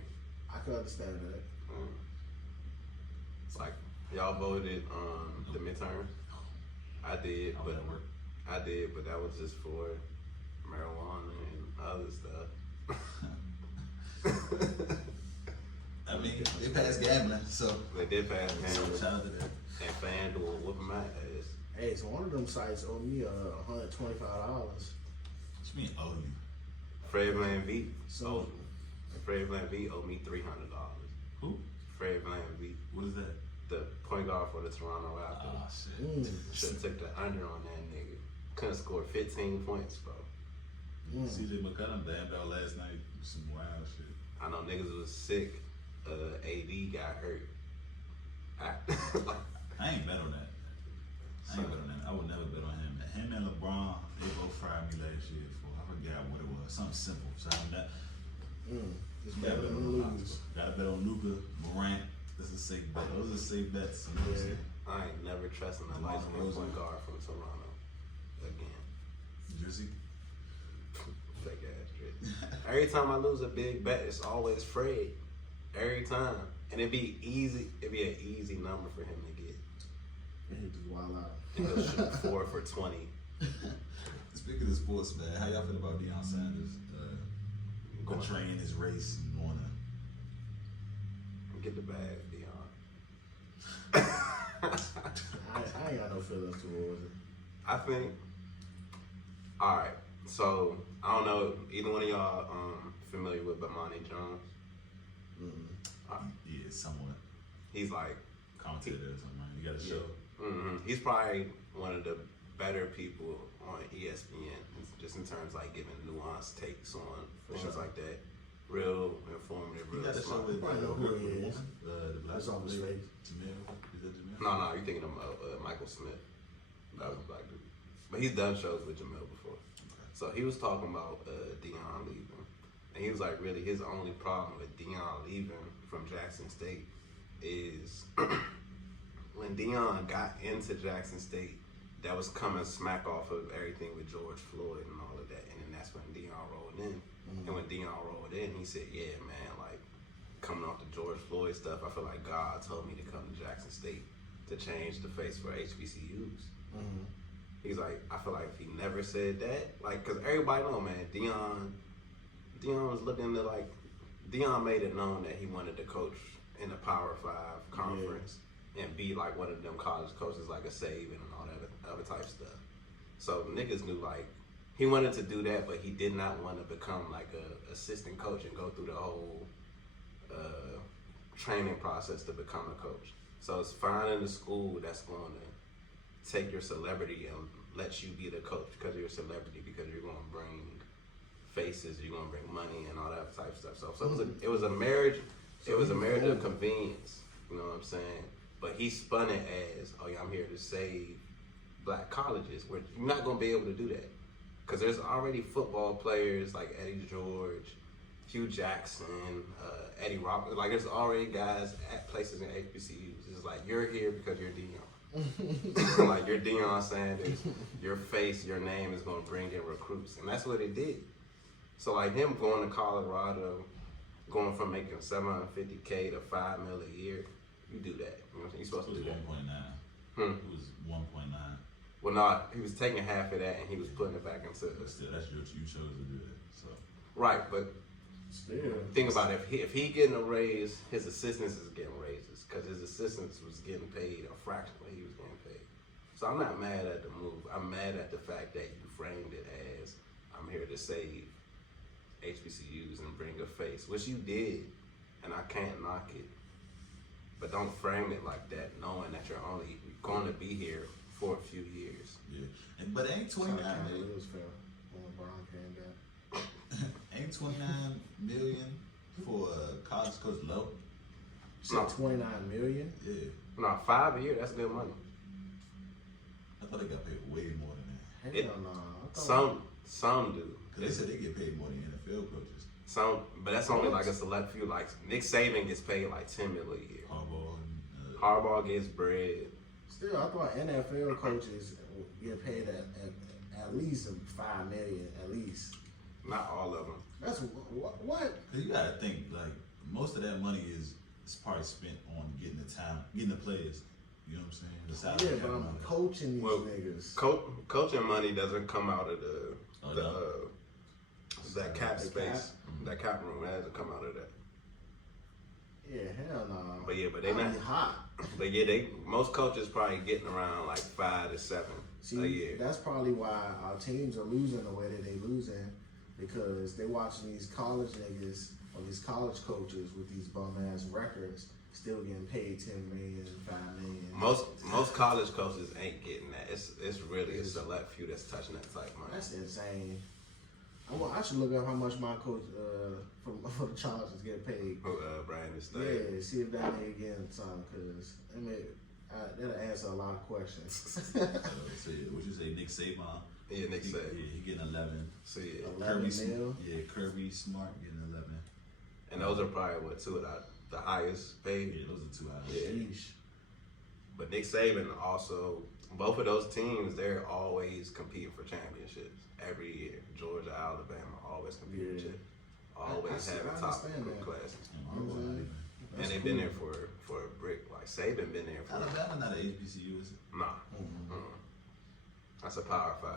I can understand that. It's like y'all voted on the midterms. I did, how but that work? that was just for marijuana and other stuff. I mean, they passed gambling, so They did pass so gambling, shout out to them. and FanDuel whooping my ass. Hey, so one of them sites owed me $125. What you mean, oh you? Fred Van Vliet. So Fred Van Vliet owed me $300. Who? Fred Van Vliet, What is that? the point guard for the Toronto Raptors. Ah, shit. Should have took the under on that nigga. Couldn't score 15 points, bro. CJ McCollum bammed out last night with some wild shit. I know niggas was sick. AD got hurt. like, I ain't bet on that. I would never bet on him. Him and LeBron, they both fried me last year for, I forgot what it was. Something simple. So I'm not. It's Gotta better bet than on lose. Gotta bet on Luka, Morant. That's a safe bet. Those are safe bets. You know what I'm saying? I ain't never trusting a DeMar light skin DeRozan. point guard from Toronto again. Jersey. Fake ass shit. Every time I lose a big bet, it's always Fred. Every time, and it'd be easy. It'd be an easy number for him to get. And he just wild out. And he'll shoot 4 for 20. Speaking of sports, man, how y'all feel about Deion Sanders betraying his race and going to Get the bag, Deion. I ain't got no feelings towards it. I think. All right, so I don't know. Either one of y'all familiar with Bomani Jones? yeah, somewhat He's like, commentator or something. Right? You got a show. he's probably one of the better people on ESPN, just in terms of like giving nuanced takes on things like that. Real informative, He real got a show smart. with Probably know who he the is. woman, the black It's on his lady. face. Jamil. Is that Jamil? No, you're thinking of Michael Smith. That was a black dude. But he's done shows with Jamil before. So he was talking about Deion leaving. And he was like, really, his only problem with Deion leaving from Jackson State is when Deion got into Jackson State, that was coming smack off of everything with George Floyd and all of that. And then that's when Deion rolled in. And when Deion rolled in, he said, yeah, man, like, coming off the George Floyd stuff, I feel like God told me to come to Jackson State to change the face for HBCUs. He's like, I feel like if he never said that, like, because everybody know, man, Deion was looking to, like, Deion made it known that he wanted to coach in a Power 5 conference and be, like, one of them college coaches, like a Saban and all that other type stuff. So niggas knew, like, he wanted to do that, but he did not want to become, like, a assistant coach and go through the whole training process to become a coach. So it's finding a school that's going to take your celebrity and let you be the coach because you're a celebrity, because you're going to bring faces, you're going to bring money and all that type of stuff. So it was a marriage. It was a marriage of convenience. You know what I'm saying? But he spun it as, oh yeah, I'm here to save black colleges. Where you're not going to be able to do that because there's already football players like Eddie George, Hugh Jackson, Eddie Roberts. Like there's already guys at places in HBCUs. It's like you're here because you're Deion. Like you're Deion Sanders. Your face, your name is going to bring in recruits, and that's what it did. So like him going to Colorado, going from making $750K to $5 million a year, you do that. You know what I'm saying? You're supposed to do that. 1.9. It was 1.9. Well, no, he was taking half of that and he was putting it back into. But still, that's you chose to do that. So Right, but Still. think about it. If he getting a raise, his assistants is getting raises because his assistants was getting paid a fraction of what he was getting paid. So I'm not mad at the move. I'm mad at the fact that you framed it as I'm here to save HBCUs and bring a face, which you did, and I can't knock it. But don't frame it like that, knowing that you're only going to be here for a few years. yeah, but it ain't 29 million. It was fair when LeBron came back. Ain't 29 million for a college coach low. No. 29 million. Yeah, No, 5 a year, that's good money. I thought they got paid way more than that. Hell no. I thought- Some do. Cause they said they get paid more than NFL coaches. Some, but that's only like a select few. Like Nick Saban gets paid like $10 million a year. Harbaugh. Harbaugh gets bread. Still, I thought NFL coaches get paid at least $5 million at least. Not all of them. That's what? Cause you gotta think like most of that money is probably spent on getting the talent, getting the players. You know what I'm saying? The salary Yeah, cap but I'm money. coaching these Well, niggas. Coaching money doesn't come out of Oh, the no? that cap The space, cap? that cap room. That doesn't come out of that. Yeah, hell no. But yeah, but they I not. be hot. But yeah, most coaches probably getting around like 5 to 7 See, a year. that's probably why our teams are losing the way that they losing, because they watching these college niggas or these college coaches with these bum ass records still getting paid $10 million, $5 million. Most college coaches ain't getting that. It's really a select few that's touching that type money. That's insane. I should look up how much my coach for the Chargers get paid. Brandon Staley. Yeah, see if that nigga getting something, cause I mean that'll answer a lot of questions. So yeah, what you say, Nick Saban? Yeah, Nick Yeah, Saban. he getting 11. So yeah, 11 mil. Yeah, Kirby Smart getting 11. and those are probably what two of the highest Yeah, paid. those are 2 hours. Yeah. Sheesh. But Nick Saban also, both of those teams, they're always competing for championships every year. Georgia, Alabama, always competing. Yeah. Always I having top understand recruit that. classes. Mhm. And they've been there for a brick. Like Saban been there for Alabama not an HBCU, is it? nah. Mhm. That's a Power 5.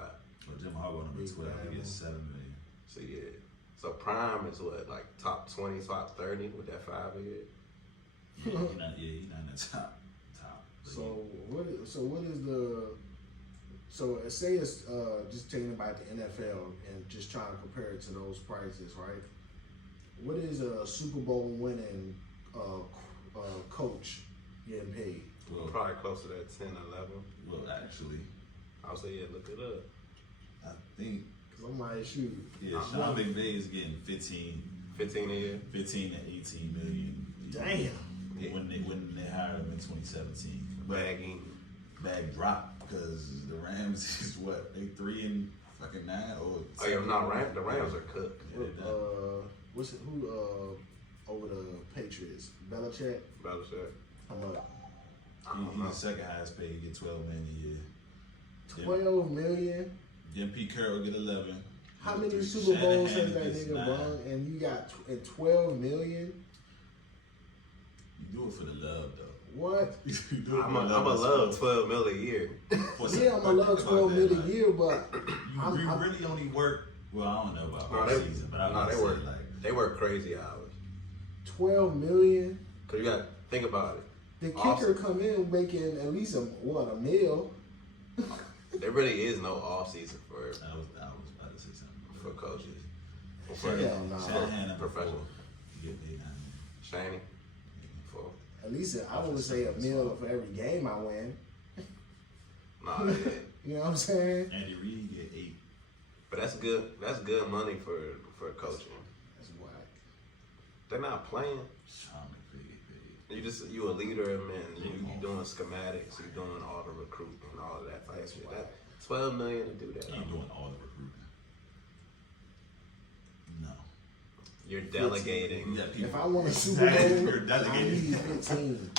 Well, Jim Harbaugh number Big 12, he Bama. gets 7 million. So yeah. So Prime is what, like top 20, top 30 with that 5 year. Yeah, he not in the top. But So what is the say it's just taking about the NFL and just trying to compare it to those prices, right? What is a Super Bowl winning coach getting paid? well, Probably close to that 10, 11. well, actually, I'll say yeah, look it up. I think Cause I'm like, shoot, Sean McVay is getting 15 15 a year. to 18 million. damn. When they hired him in 2017, Bagging. bag dropped because the Rams is what, they 3-9 or Oh yeah, no, the Rams are cooked. Yeah, they done. Who over the Patriots? Belichick. Belichick. How much? He's the second highest paid. He get 12 million a year. 12 million. Then Pete Carroll get 11. How many Shanahan Super Bowls has that gets nigga 9. won? And you got 12 million? You do it for the love, though. What? You do it I'm for a the love. love 12 mil a year. Yeah, I'm gonna love 12 million a year, but You really only work. Well, I don't know about No, off they- season, but I no, would they say work. like They work crazy hours. 12 million. Cause you gotta think about it. The kicker come in making at least a meal. There really is no off season for I was about to say something. for coaches. Hell no. Shanahan number Professional. 4. You get paid 9 million. Shanny. For At least I would say a meal for every game I win. nah, yeah. You know what I'm saying? Andy Reid get 8. But that's good. That's good money for coaching. That's whack. They're not playing. Sean McVay get paid. You a leader, man. You doing schematics. You doing all the recruiting and all of that type of That's shit. whack. That 12 million to do that. You ain't doing all the recruiting. No. You're delegating. You got people. If I won a Super Exactly. Bowl, You're I delegating. need 15.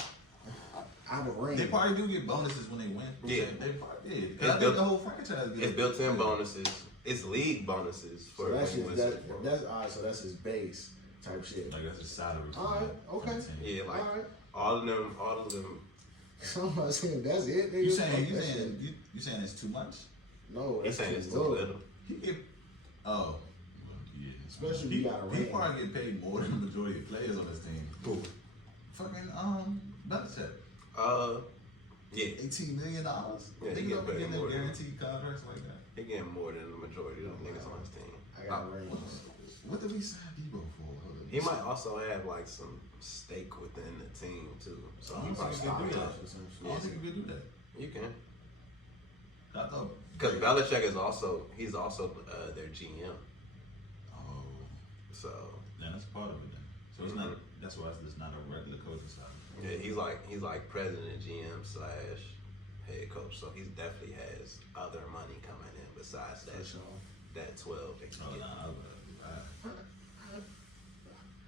I have a ring. They probably do get bonuses when they win. Yeah. They probably did. It's I think built- the whole franchise gets It's built-in bonuses. It's league bonuses for So that's when you just win Super Bowl. that's all right. So that's his base type shit. Like that's a salary. All right, okay. Yeah, like All right. all of them. I'm not saying that's it. Nigga. You saying Fuck that shit. you saying it's too much? No, He's that's saying it's too too little. little. He get well, yeah. Especially if he, you got a he ring. probably get paid more than the majority of players on this team. Who? Fucking Belichick. Yeah, $18 million. Yeah, he They get get paid getting more than- guaranteed contracts like that. he getting more than the majority of the niggas on his team. I got rings. What did we sign Debo for? Hold on. He might also have like some stake within the team too. So I he don't probably think stop they do that. that. Or some I don't shit. think you could do that. You can, I thought because Belichick is also their GM. Oh, So yeah, that's part of it then. So it's not. That's why it's not a regular coaching salary. yeah, he's like president, GM slash head coach. So he definitely has other money coming in besides that For sure. that 12 they can Oh, get. nah,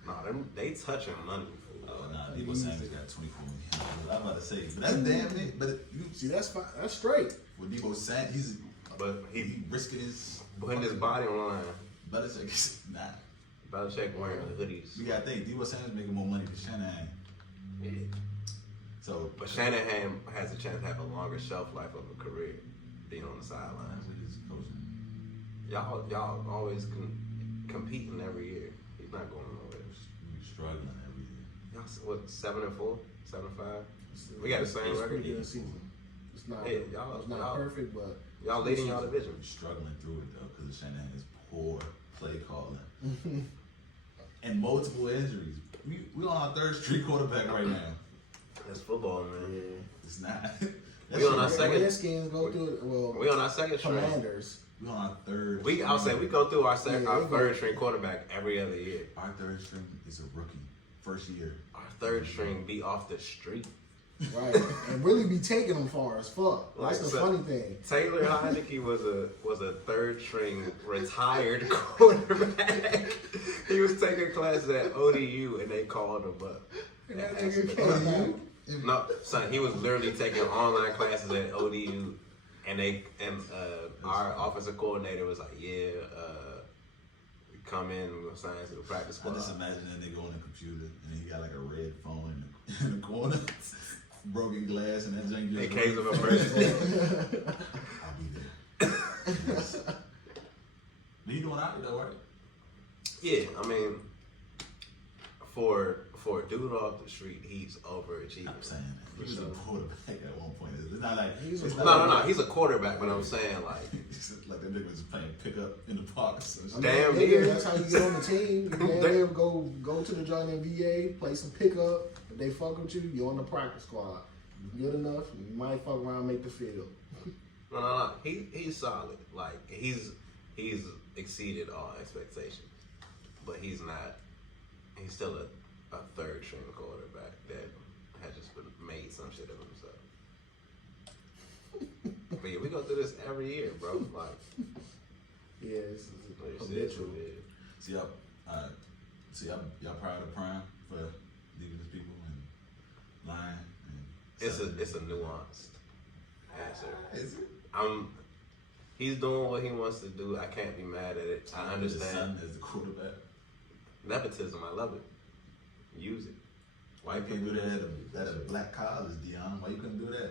Nah, they touching money. oh, nah, Debo Samuel's got 24 million. I'm about to say, but that's damn it. But you See, that's fine. That's straight. with Debo Samuel, he's But he risking his putting his body on line. Belichick is not. Belichick wearing the hoodies. You gotta think Debo Samuel's making more money than Shanahan. Yeah. So, But Shanahan has a chance to have a longer shelf life of a career being on the sidelines. that's what he's coaching. Y'all always competing every year. He's not going nowhere. He's struggling every year. Y'all what 7-4, 7-5? We got the same It's record. pretty good season. It's not. Hey, y'all- it's not y'all- perfect, but Y'all leading y'all division. He's struggling through it though because Shanahan is poor play calling and multiple injuries. We on our third string quarterback right now. That's football, man. yeah. It's not. We on our Red- second- Redskins go through it. Well, We on our second string. Commanders. We on our third. I'll say we go through our Yeah, our we third go- string quarterback every other year. Our third string is a rookie, first year. Our third string be off the street. Right, and really be taking them far as fuck. That's the so- funny thing. Taylor Heineke was a third string retired quarterback. He was taking classes at ODU and they called him up. And that And asked him nigga to came come. back. No, son, he was literally taking online classes at ODU, and our offensive coordinator was like, "Yeah, come in, we're gonna sign you to the practice I squad." just imagine that nigga on the computer and he got like a red phone in the corner, broken glass, and that junk just. In case of emergency. I'll be there. Yes. But you doing alright though, right? Yeah, I mean, for a dude off the street, he's overachieving. I'm saying that. He was sure. a quarterback at one point. It's not like He's a it's No, he's a quarterback, but I'm saying like, It's like that nigga was playing pickup in the park. So I mean, Damn nigga, near. that's how you get on the team. You damn near go to the joint in VA, play some pickup. If they fuck with you, you're on the practice squad. You good enough, you might fuck around and make the field. no. He's solid. Like he's exceeded all expectations, but he's not. He's still a third string quarterback that has just made some shit of himself. But yeah, we go through this every year, bro. Like, Yeah, it's it's habitual. See y'all proud of Prime for leading his people and lying and It's a nuanced answer. Is it? He's doing what he wants to do. I can't be mad at it. I His understand son as the quarterback. nepotism. I love it. Use it. Why you can't do that at a black college, Dion? Why you couldn't do that?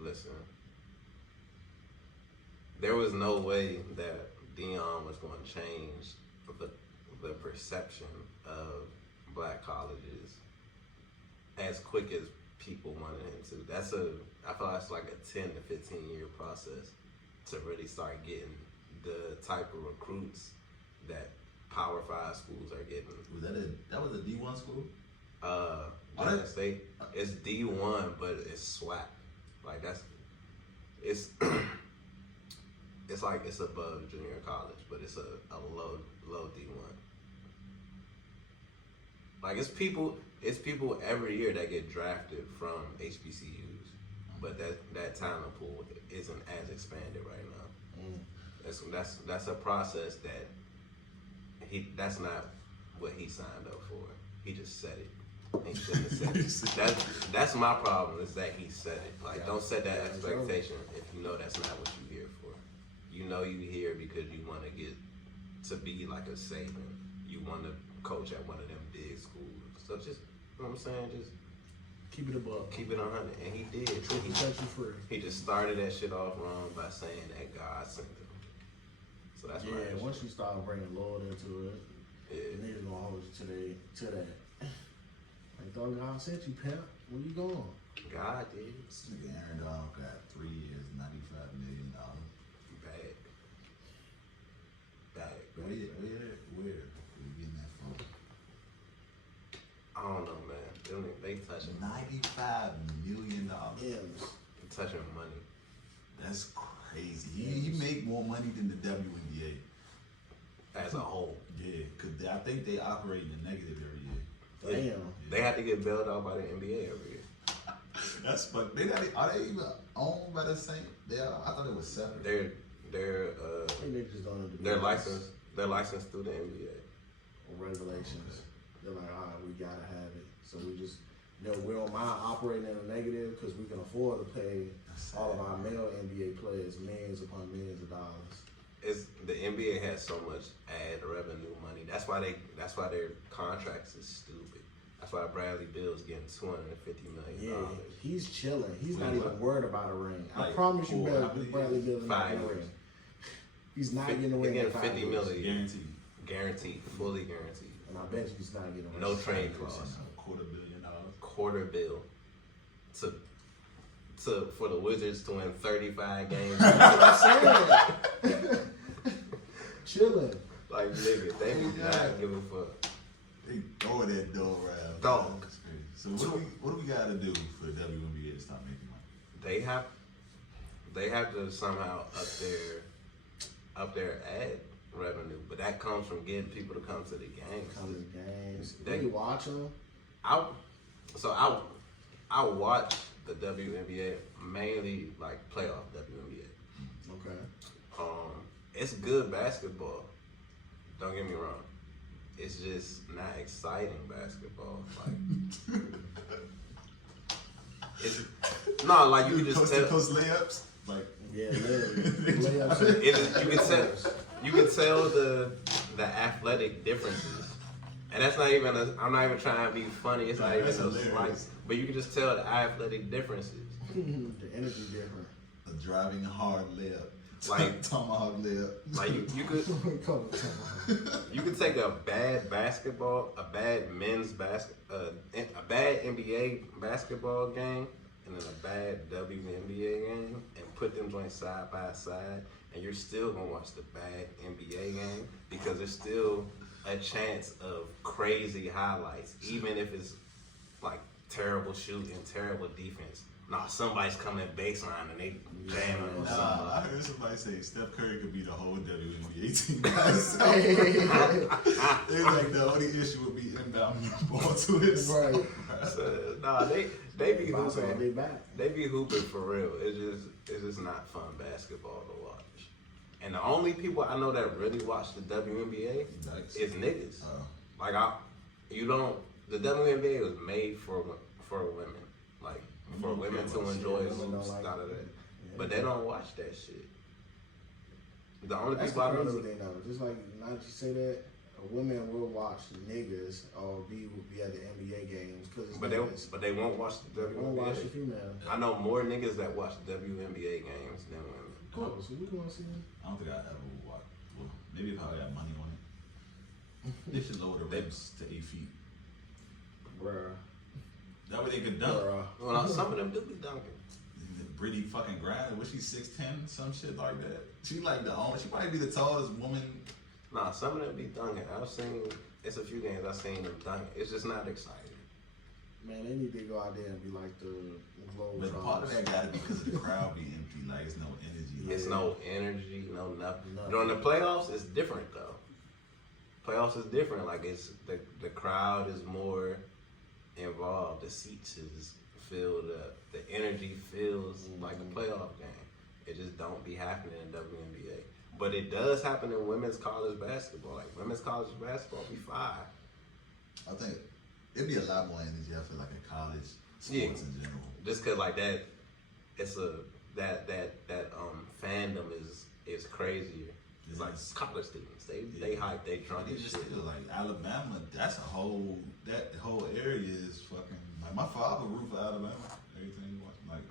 Listen, there was no way that Dion was going to change the perception of black colleges as quick as people wanted him to. I feel like it's like a 10 to 15 year process to really start getting the type of recruits that Power 5 schools are getting. That was a D1 school? Jackson State, it's D1, but it's SWAC. Like it's it's like it's above junior college, but it's a low D1. Like it's people every year that get drafted from HBCUs, but that talent pool isn't as expanded right now. That's a process that that's not what he signed up for. He just said it. He shouldn't have said it. That's my problem, is that he said it. Like, don't set that expectation if you know that's not what you're here for. You know you here because you want to get to be like a Saban. You want to coach at one of them big schools. So just, you know what I'm saying? Just Keep it above. keep it 100. And he did. Truth will set you free. He just started that shit off wrong by saying that God sent him. So that's my Yeah, issue. once you start bringing Lord into it, Yeah. niggas gonna hold you to that. Like, dog, God sent you, pimp. Where you going? God did. This nigga Aaron Donald got 3 years, $95 million. Bad. Where you getting that from? I don't know, man. They touching $95 million. M's. touching money. That's crazy. He make more money than the WNBA. As a whole. Yeah, because I think they operate in the negative every year. Damn. They have to get bailed out by the NBA every year. That's fuck. Are they even owned by the same? They are. I thought it was separate. They're They niggas don't do they're business licensed through the NBA. or regulations. They're like, all right, we gotta have it. So we just, we don't mind operating in a negative because we can afford to pay all of our male NBA players millions upon millions of dollars. The NBA has so much ad revenue money. That's why their contracts is stupid. That's why Bradley Beal's getting $250 Yeah, million. he's chilling. He's not Wait, even what? worried about a ring. I Like, promise you, how many Bradley Beal is not 5 getting a years. ring. He's not getting a He's ring. getting in 5 $50 years. million. Guaranteed. Guaranteed, fully guaranteed. And I bet you he's not getting a ring. No trade clause. $250 million. Quarter bill for the Wizards to win 35 games. That's what I'm saying. Chilling. Like, nigga, they do not give a fuck. They throwing that dough around. Dog. That's crazy. So what do we gotta do for the WNBA to stop making money? They have they have to somehow up their ad revenue, but that comes from getting people to come to the games. Come to the games. They- You watch them? I watch the WNBA, mainly like playoff WNBA. Okay. It's good basketball. Don't get me wrong. It's just not exciting basketball. Like it's no, like you can just coast tell. to coast layups. Like Yeah, literally. Layups. You can tell the athletic differences, and that's not even. I'm not even trying to be funny. It's not Nah, even that's a hilarious. slight, but you can just tell the athletic differences. The energy different. a driving hard layup. Like- tomahawk layup. Like you could take a bad men's a bad NBA basketball game, and then a bad WNBA game, and put them joints side by side, and you're still gonna watch the bad NBA game because there's still a chance of crazy highlights, even if it's like terrible shooting, terrible defense. Nah, somebody's coming baseline and they jamming on Nah, somebody. I heard somebody say Steph Curry could be the whole WNBA team by himself. They was like the only issue would be inbound ball to his. Right. So, nah, they be Bounce all day hooping. back. They be hooping for real. It's just not fun basketball to watch. And the only people I know that really watch the WNBA Nice. is niggas. Oh. Like the WNBA was made for women. Like for Mm, women yeah, to well, enjoy shit, women don't hoops, like none of that. Yeah. But they don't watch that shit. The only That's people I the know. crazy thing though. Just like now that you say that, women will watch niggas or be at the NBA games because But they won't watch the they won't watch the WNBA. female. I know more niggas that watch WNBA games than women. Cool. So we want to see them. I don't think I ever watched. Well, maybe if I got money on it. They should lower the rims to 8 feet. Bruh. That way they could dunk. Bruh. Well, some of them do be dunking. Brittany fucking Griner, was she 6'10", some shit like that? She like the only. She might be the tallest woman. Nah, some of them be dunking. I've seen, it's a few games I've seen them dunking. It's just not exciting. Man, they need to go out there and be like the But part of that gotta be because the crowd be empty. Like it's no energy. Like, It's no energy, no nothing. Nothing. During the playoffs, it's different though. Playoffs is different. Like it's the crowd is more involved. The seats is filled up. The energy feels like a playoff game. It just don't be happening in WNBA. But it does happen in women's college basketball. Like women's college basketball be fire. I think it'd be a lot more energy. I feel like in college sports Yeah. in general. Just cause like that, it's that fandom is crazier. It's like Yes. college students. They hype. They drunk You as just shit. feel like Alabama. That's that whole area is fucking. Like my father root for Alabama. Everything like.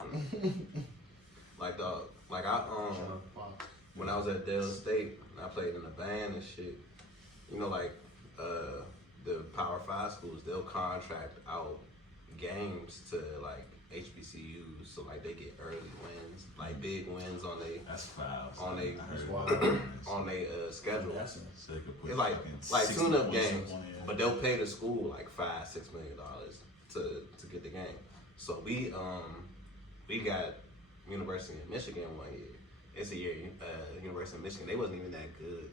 When I was at Dale State, I played in a band and shit. You know, like the Power 5 schools, they'll contract out games to like HBCUs, so like they get early wins, like big wins on That's foul. On they- I heard wild. about on their schedule. That's So they could put It's like fucking 60 tune-up points games, on there. but they'll pay the school like $5-6 million to get the game. So we got University of Michigan one year. It's a year University of Michigan. They wasn't even that good.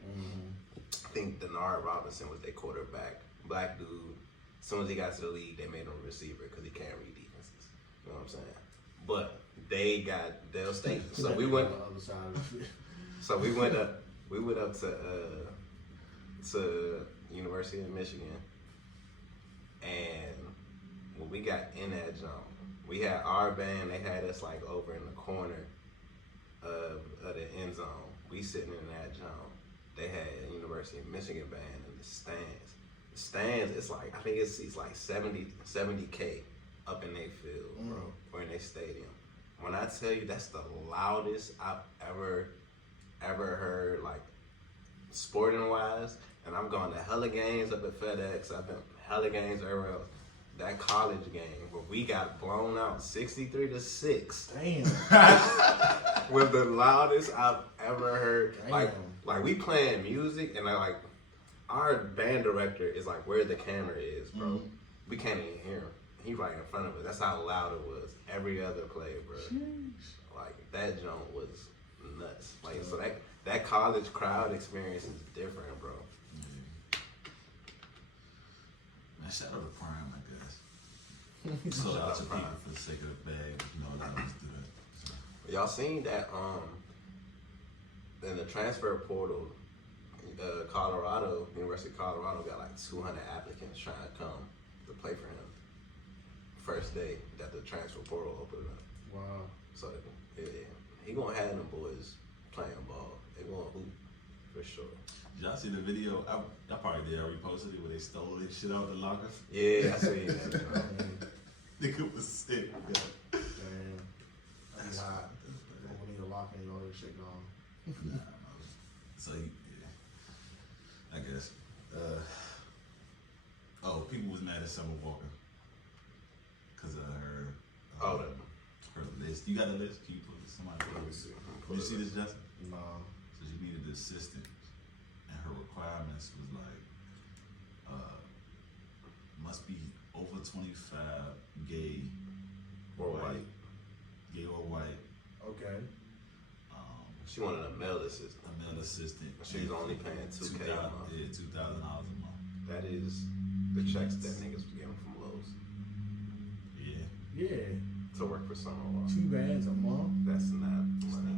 I think Denard Robinson was their quarterback, black dude. As soon as he got to the league, they made him a receiver because he can't read defenses. You know what I'm saying? But they got Dale State, so we went. on the other side of it. So we went up. We went up to University of Michigan, and when we got in that jump, we had our band. They had us like over in the corner of the end zone. We sitting in that jump. They had a University of Michigan band in the stands. The stands, it's like I think it seats like 70K up in their field, bro, or in their stadium. When I tell you that's the loudest I've ever heard, like sporting wise, and I'm going to hella games up at FedEx. I've been hella games everywhere else. That college game where we got blown out 63-6 Damn. was the loudest I've ever heard. Damn. Like we playing music and our band director is like where the camera is, bro. We can't even hear him. He's right in front of us. That's how loud it was. Every other play, bro. Like that joint was nuts. Like so that college crowd experience is different, bro. Man, shout out to Prime, I guess. Sold out to people for the sake of the bag. You know, that was good. So. Y'all seen that? In the transfer portal, Colorado, University of Colorado got like 200 applicants trying to come to play for him. First day that the transfer portal opened up. Wow. So yeah, he gonna have them boys playing ball. They gonna hoop for sure. Did y'all see the video? I probably did. I reposted it where they stole their shit out the locker. Yeah, I see that. Nigga was sick. Yeah. Man, that's hot. When you lock in, all this shit gone. Nah, no. So yeah, I guess. Oh, people was mad at Summer Walker because of her. Her list. You got a list? Can you put somebody? Let me see. Did you see this, Justin? No. So she needed an assistant, and her requirements was like, must be over 25, gay, Or white. gay or white. Okay. She wanted a male assistant. A male assistant. She was only paying $2,000 a month. Yeah, $2,000 a month. That is the checks that niggas was getting from Lowe's Yeah. Yeah. to work for Summer. 2 bands a month. That's not money.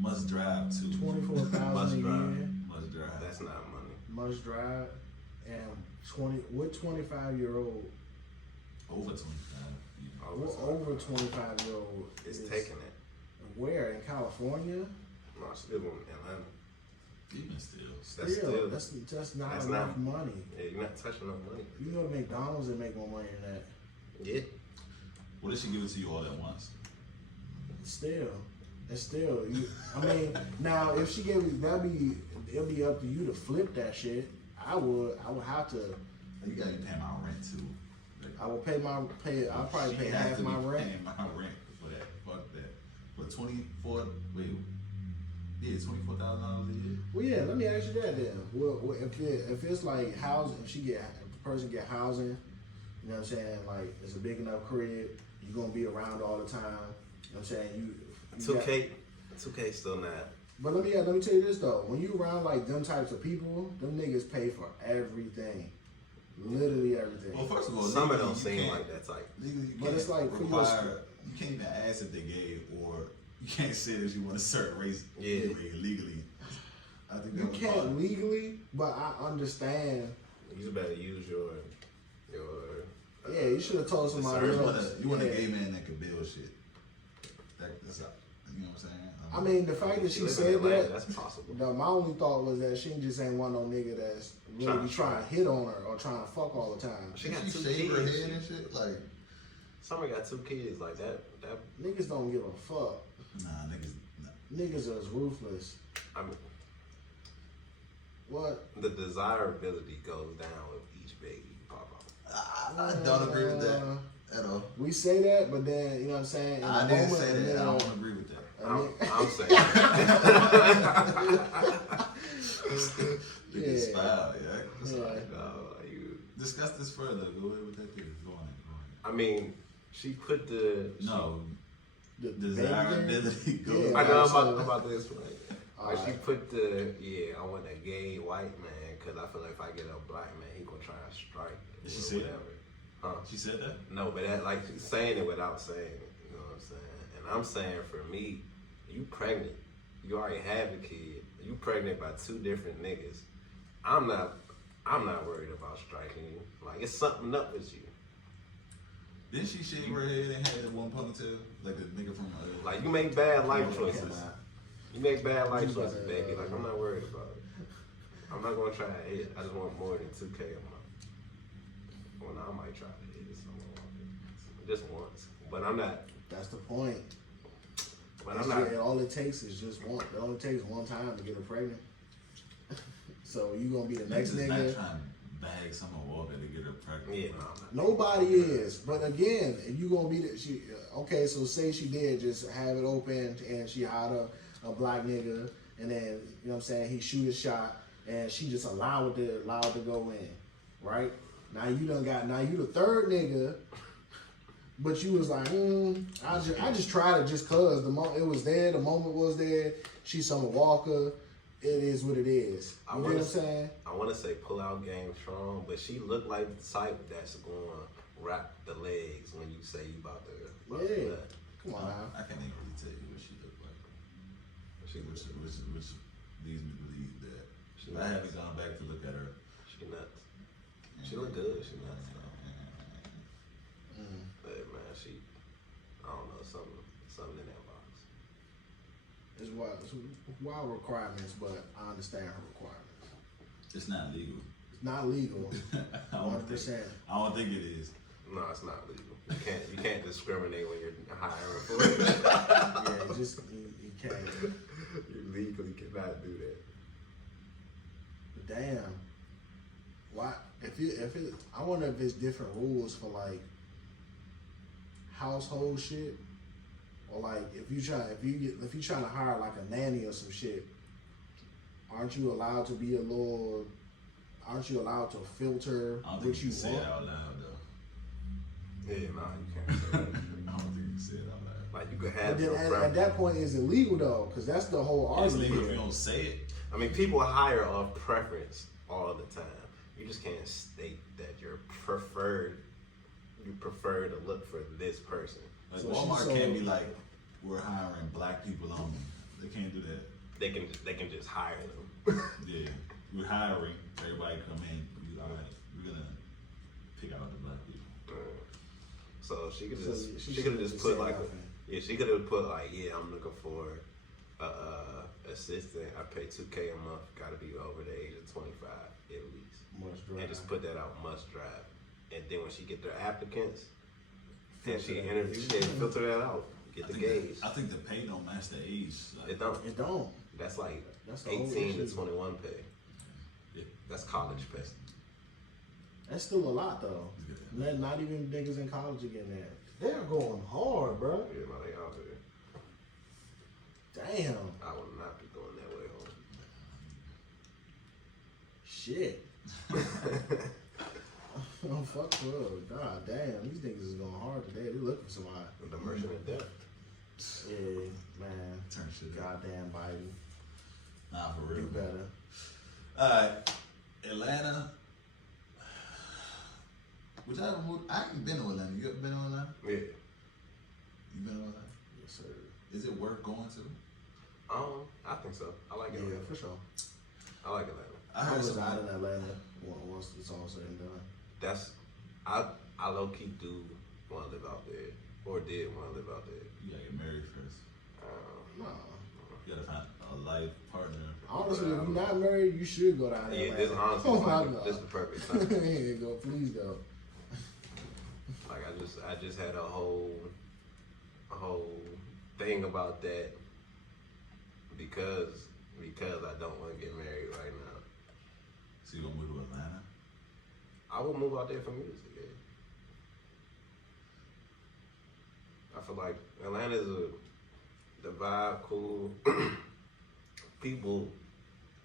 Must drive too. 24,000 Must a drive. year. Must drive. That's not money. Must drive. And 25-year-old? Over 25. You know. What over 25-year-old It's is taking it. where in California? No, she live in Atlanta. Even still. That's still. That's just not that's enough not- money. Yeah, you're not touching no money. You know McDonald's they make more money than that. Yeah. What if she give it to you all at once? Still, it's still. I mean, now if she gave it, it'll be up to you to flip that shit. I would have to. You gotta be paying my rent too. Like, I will I'll probably she pay has half to my be rent. Paying my rent for that. Fuck that. But 24. Wait. Yeah, $24,000 a year. Well, yeah. Let me ask you that then. Well, if it's like housing, if the person get housing, you know what I'm saying? Like it's a big enough crib, you're gonna be around all the time. You know what I'm saying? You 2K still not. But let me tell you this though. When you around like them types of people, them niggas pay for everything, literally everything. Well, first of all, Some of legally, them you seem can't- like that type. Legally, you But can't it's like for require. You can't even ask if they gay, or you can't say that you want a certain race. Yeah. Anyway, legally. I think You that was can't fine. legally, but I understand. You better use your. Yeah, you should have told somebody You else. want a Yeah. gay man that can build shit. That's you know what I'm saying? I mean, the fact that she live in said Atlanta, that, that's possible. my only thought was that she just ain't want no nigga that's really be trying to hit on her or trying to fuck all the time. She got she 2 shave her kids. head and shit. Like, Summer got 2 kids. Like that. Niggas don't give a fuck. nah, niggas. Nah. Niggas are ruthless. I mean, What? the desirability goes down with each baby you pop out. I don't agree with that at all. We say that, but then you know what I'm saying. In I the didn't moment, say a that. I nigga- don't agree with that. a I'm nigga- saying. Niggas Yeah. foul, yeah. It's Yeah. like, You. discuss this further. Go ahead with that. Go on. I mean, she put the. No, the desirability baby- goes. Yeah. I know I'm so- about this one. Like she Alright. put I want a gay white man because I feel like if I get a black man, he gonna try to strike Did she or say that? whatever. Huh? She said that. No, but that like she's saying it without saying it. You know what I'm saying? And I'm saying for me, you pregnant, you already have a kid, you pregnant by 2 different niggas. I'm not worried about striking you. Like it's something up with you. Didn't she shave her head and had that one ponytail like a nigga from? Like you make bad life Yeah, choices. man. You make bad life You choices, better, baby. Like I'm not worried about it. I'm not gonna try to hit. I just want more than 2K a month. Well, I might try to hit it just once, but I'm not. That's the point. But I'm not. Yeah, all it takes is just one. It only takes one time to get her pregnant. So you gonna be the next Niggas nigga. not trying to bag Summer Walker to get her pregnant. Yeah, no, I'm not. Nobody is. But again, if you gonna be okay, so say she did just have it open and she hired a black nigga and then, you know what I'm saying, he shoot his shot and she just allowed it to go in. Right? Now you the third nigga but you was like, I just tried it just cause it was there, the moment was there. She's Summer Walker. It is what it is. You know what I'm saying? I want to say pull out game strong, but she looked like the type that's going to wrap the legs when you say you about to. Yeah. Come on now. I can't even really tell you what she looked like. Which leads me to believe that. I haven't gone back to look at her. She nuts. She look good. She nuts. But man, I don't know, something in that box. It's wild requirements, but I understand her requirements. It's not legal. It's not legal. I don't 100%. I don't think it is. No, it's not legal. You can't discriminate when you're hiring for it. Yeah, you can't. You legally cannot do that. Damn. Why? I wonder if it's different rules for like household shit, or like if you trying to hire like a nanny or some shit. Aren't you allowed to filter I don't what think you you say it want? out loud though. Yeah, no, you can't say that. I don't think you say it out loud. Like you could But have then your at that point, it's illegal though, because that's the whole It's argument. legal if here. you don't say it. I mean, people hire off preference all the time. You just can't state that you prefer to look for this person. Like So Walmart she's can't so- be like, we're hiring black people only. They can't do that. They can just hire them. Yeah, we're hiring. Everybody come in. All right, we're gonna pick out the black people. So she could So just she she could have should've just just put said like nothing. she could have put like I'm looking for a assistant. I pay $2K a month. Got to be over the age of 25 at least. Must And drive. just put that out must drive. And then when she get their applicants and Filter she that interviews, bitch. they filter that out. Get the gauge. I think the pay don't match the age. Like, It don't. It don't. That's like That's the whole 18 to issue. 21 pay. Yeah. That's college pay. That's still a lot though. Not even niggas in college are getting that. They're going hard, bro. Yeah, no, they out there. Damn. I would not be going that way Shit. Oh fuck bro. God damn. These niggas is going hard today. They looking for somebody. home. The merchant of death. Yeah, man. turn shit up. Goddamn Biden. Nah, for Do real. better. Alright, Atlanta. Which I haven't moved. I haven't been to Atlanta. You ever been to Atlanta? Yeah. You been to Atlanta? Yes, sir. Is it worth going to? I think so. I like Yeah, Atlanta. for sure. I like Atlanta. I I heard was some. out in Atlanta once it's all said and done. That's I low key do want to live out there, or did want to live out there. You gotta get married first. No. You gotta find a life partner. Honestly, if you're not married, you should go down there. Yeah, this honestly Oh is my like God. this the perfect time. Yeah, go, please go. Like I just had a whole thing about that because I don't want to get married right now. So you gonna move to Atlanta? I would move out there for music. Yeah. I feel like Atlanta's the vibe cool. People,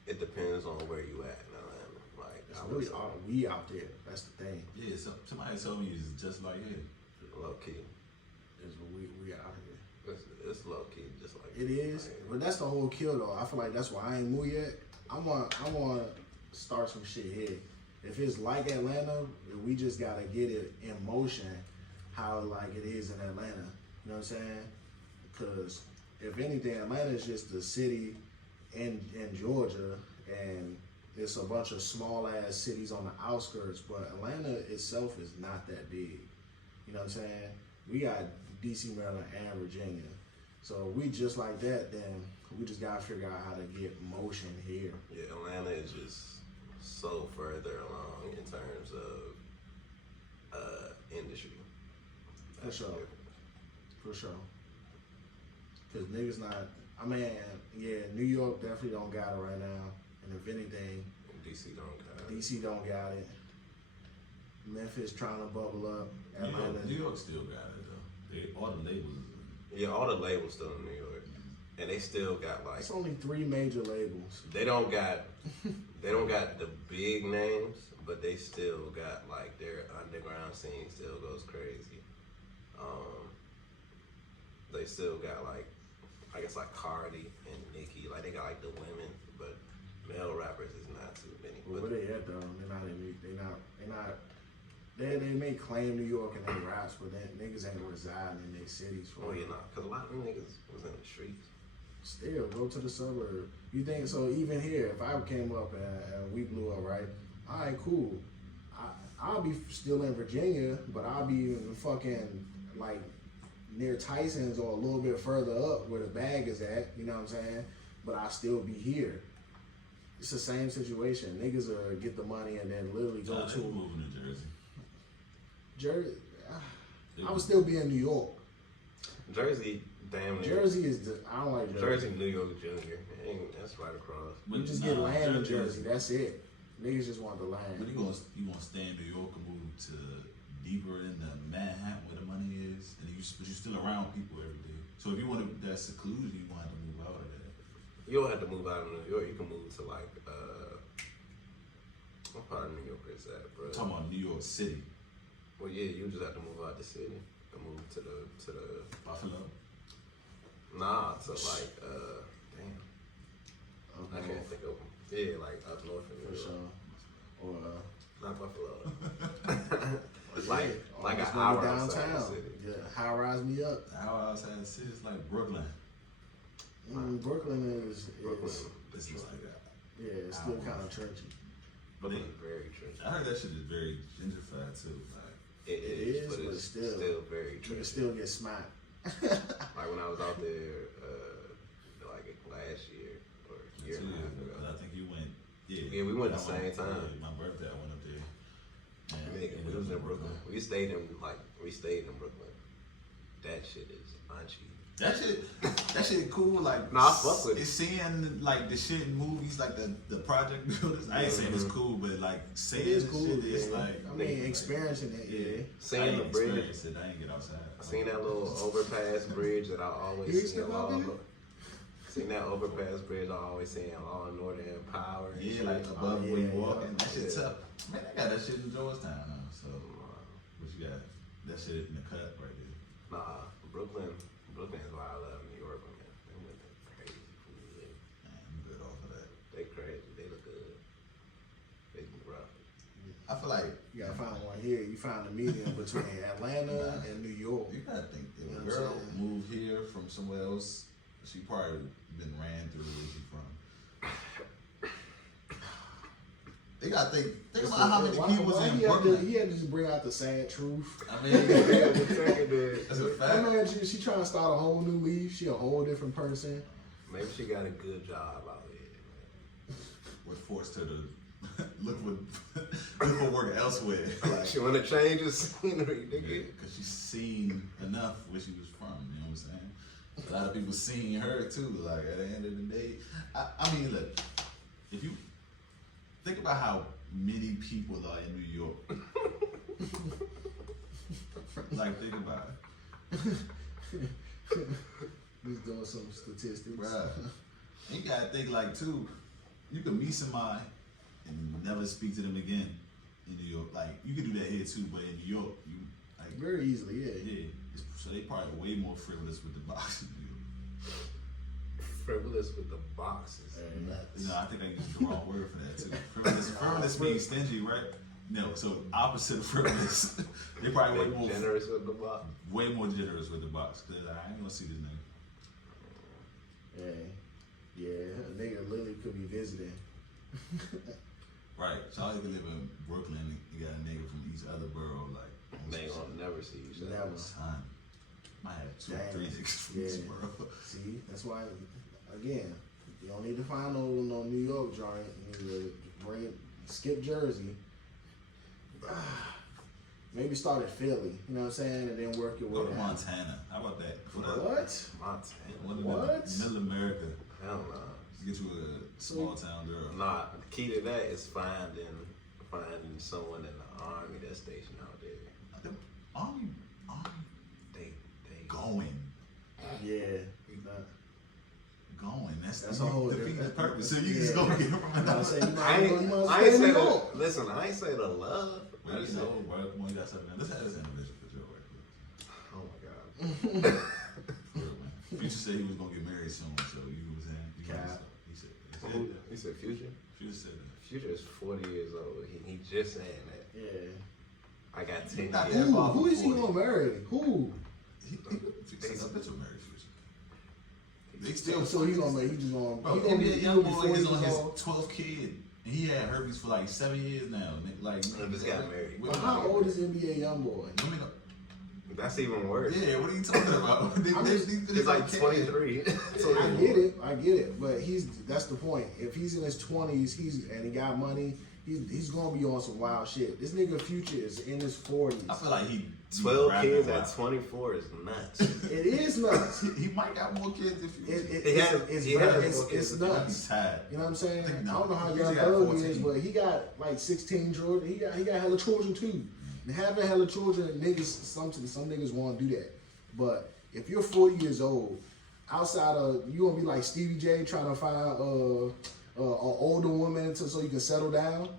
it depends on where you at in Atlanta. Like It's I would really say all we out there. That's the thing. Yeah, so somebody told me it's just like here. low key. Is we out here. It's low key, just like It is, but that's the whole kill though. I feel like that's why I ain't moved yet. I want to start some shit here. If it's like Atlanta, we just gotta get it in motion, how like it is in Atlanta. You know what I'm saying? Because if anything, Atlanta is just a city in Georgia, and it's a bunch of small ass cities on the outskirts. But Atlanta itself is not that big. You know what I'm saying? We got DC, Maryland, and Virginia. So we just like that, then we just gotta figure out how to get motion here. Yeah, Atlanta is just so further along in terms of industry. For sure. For sure. Cause niggas not, I mean, yeah, New York definitely don't got it right now. And if anything, DC don't got it. DC don't got it. Memphis trying to bubble up. Atlanta. New York still got it though. All the labels. Yeah, all the labels still in New York, and they still got like It's only 3 major labels. they don't got the big names, but they still got like their underground scene still goes crazy. They still got like, I guess like Cardi and Nicki, like they got like the women, but male rappers is not too many. Well, But where they at though? They may claim New York and they raps, but then niggas ain't residing in their cities for oh, real. you know, because a lot of them niggas was in the streets. Still, go to the suburb. You think so? Even here, if I came up and we blew up, right? All right, cool. I'll be still in Virginia, but I'll be in fucking like near Tyson's or a little bit further up where the bag is at. You know what I'm saying? But I'll still be here. It's the same situation. Niggas get the money and then literally go They to moving to Jersey. Jersey. I would still be in New York. Jersey, damn near. Jersey is I don't like Jersey. Jersey, New York Junior. That's right across. You just get land in Jersey. That's it. Niggas just want the land. But you gonna stay in New York and move to deeper in the Manhattan where the money is, and but you're still around people every day. So if you want that seclusion, you want to move out of that. You don't have to move out of New York. You can move to like, what part of New York is that, bro? I'm talking about New York City, Well, yeah, you just have to move out the city. To move to the Buffalo. nah, to like damn. Up I north, can't think of them. Yeah, like up north in for New York. sure. Or Not Buffalo. yeah, like just an go hour to outside the downtown. city. Yeah, high rise me up. How outside the city is like Brooklyn. Brooklyn is Brooklyn. This is like that. yeah, it's still kind of churchy. Brooklyn is very trendy. I heard that shit is very gentrified too. Like, It is, but but it's still very You can trendy. still get smacked. Like when I was out there, like last year or a year 2 and a years half ago. ago. I think you went. Yeah, Yeah, we went I the same time. Yeah, my birthday, I went up there. Nigga, we was in Brooklyn. We stayed in Brooklyn. That shit is unchy. That shit cool. Like, Nah, I fuck with it. It's seeing like the shit in movies, like the project builders. I ain't saying it's cool, but like saying It is the cool. shit, it's Yeah. like I mean, experiencing it. Yeah. I Seeing ain't the bridge. experienced it. I ain't get outside. I seen that little overpass bridge that I You always used see to on go Law. there? Seen that overpass bridge I always see on Law and Order and Power. And Yeah, shit. like above yeah, where you yeah. walking. That shit Yeah. tough. Man, they got that shit in Georgetown now. So what you got? That shit in the cut right there. Nah, Brooklyn is why I love New York, man. They went crazy food. Man, I'm good off of that. They crazy. They look good. They rough. I feel like You gotta find one here. You find the medium between Atlanta and New York. you gotta think if You know a what girl I'm saying? moved here from somewhere else, she probably been ran through where she from. They gotta think about how many people was in he had to Brooklyn. just bring out the sad truth. I mean, Yeah, the second day. that's a That fact. man, she trying to start a whole new leaf. She a whole different person. Maybe she got a good job out here. Was forced her to look for work elsewhere. Like she wanna change the scenery, nigga. Because she's seen enough where she was from, you know what I'm saying? A lot of people seen her too, like at the end of the day. I mean, look, if you think about how many people are in New York. Like, think about it. He's doing some statistics. Bruh. You gotta think like too, you can meet somebody and never speak to them again in New York. Like, you can do that here too, but in New York, you like Very easily, yeah. so they probably way more frivolous with the box in New York. Frivolous with the boxes. You know, I think I used the wrong word for that too. Frivolous means stingy, right? No, so opposite of frivolous. They probably They generous with the box. way more generous with the box. Cause I ain't gonna see this nigga. Yeah, a nigga literally could be visiting. Right. So I could live in Brooklyn and you got a nigga from each other borough, like They ain't gonna never see each other. Never. son. Might have two or Damn. three niggas from each Yeah. borough. See, that's why, again, you don't need to find no New York joint. You need to skip Jersey. Maybe start at Philly, you know what I'm saying, and then work your Go way to down. Montana. How about that? What? Montana. One of What? the middle America. Hell no. Get you a small town girl. Nah, the key to that is finding someone in the army that's stationed out there. The army They going. Yeah. Going. That's That's the a whole defeat the different- purpose. So you yeah. just gonna get from I another. say you might I as ain't, well- you might as well I ain't stay in say New York. the, listen, I ain't say the love. Well, I you said, know, bro, come on, you got something. Let's have this individual for Joe right quick. oh my For real, man. Future said he was gonna get married soon, so you was saying. Cap. He said You said Future? Future said that. Future is 40 years old. He just saying that. Yeah. I got 10 Not years. Who is he gonna marry? Who? He said that bitch will marry Future. They still. So he gonna make? He just gonna? Bro, He gonna be NBA young boy 40 is on years his old? 12th kid. And he had herpes for like 7 years now. Like, And just got married. But how old is NBA YoungBoy? Women That's even worse. yeah, what are you talking about? He's like 23. I get it, but that's the point. If he's in his 20s, and he got money, he's gonna be on some wild shit. This nigga Future is in his 40s. I feel like he 12 rapping kids wild. at 24 is nuts. It is nuts. He might got more kids if you. It's nuts. Tired. You know what I'm saying? I think I don't know how Future young got Thug 14. is, but he got like 16 children. He got hella children too. And having hella children, niggas, some niggas want to do that. But if you're 40 years old, outside of you gonna be like Stevie J trying to find an older woman so you can settle down.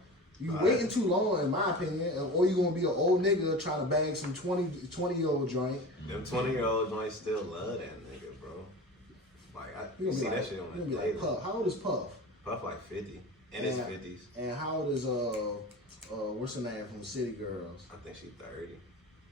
You waiting too long, in my opinion, or you gonna be an old nigga trying to bag some 20-year-old joint. Them 20-year-old joints still love that nigga, bro. Like, You you gonna see be that like, shit on you the gonna be daily. like Puff. How old is Puff? Puff like 50. In his 50s. And how old is what's her name from City Girls? I think she 30.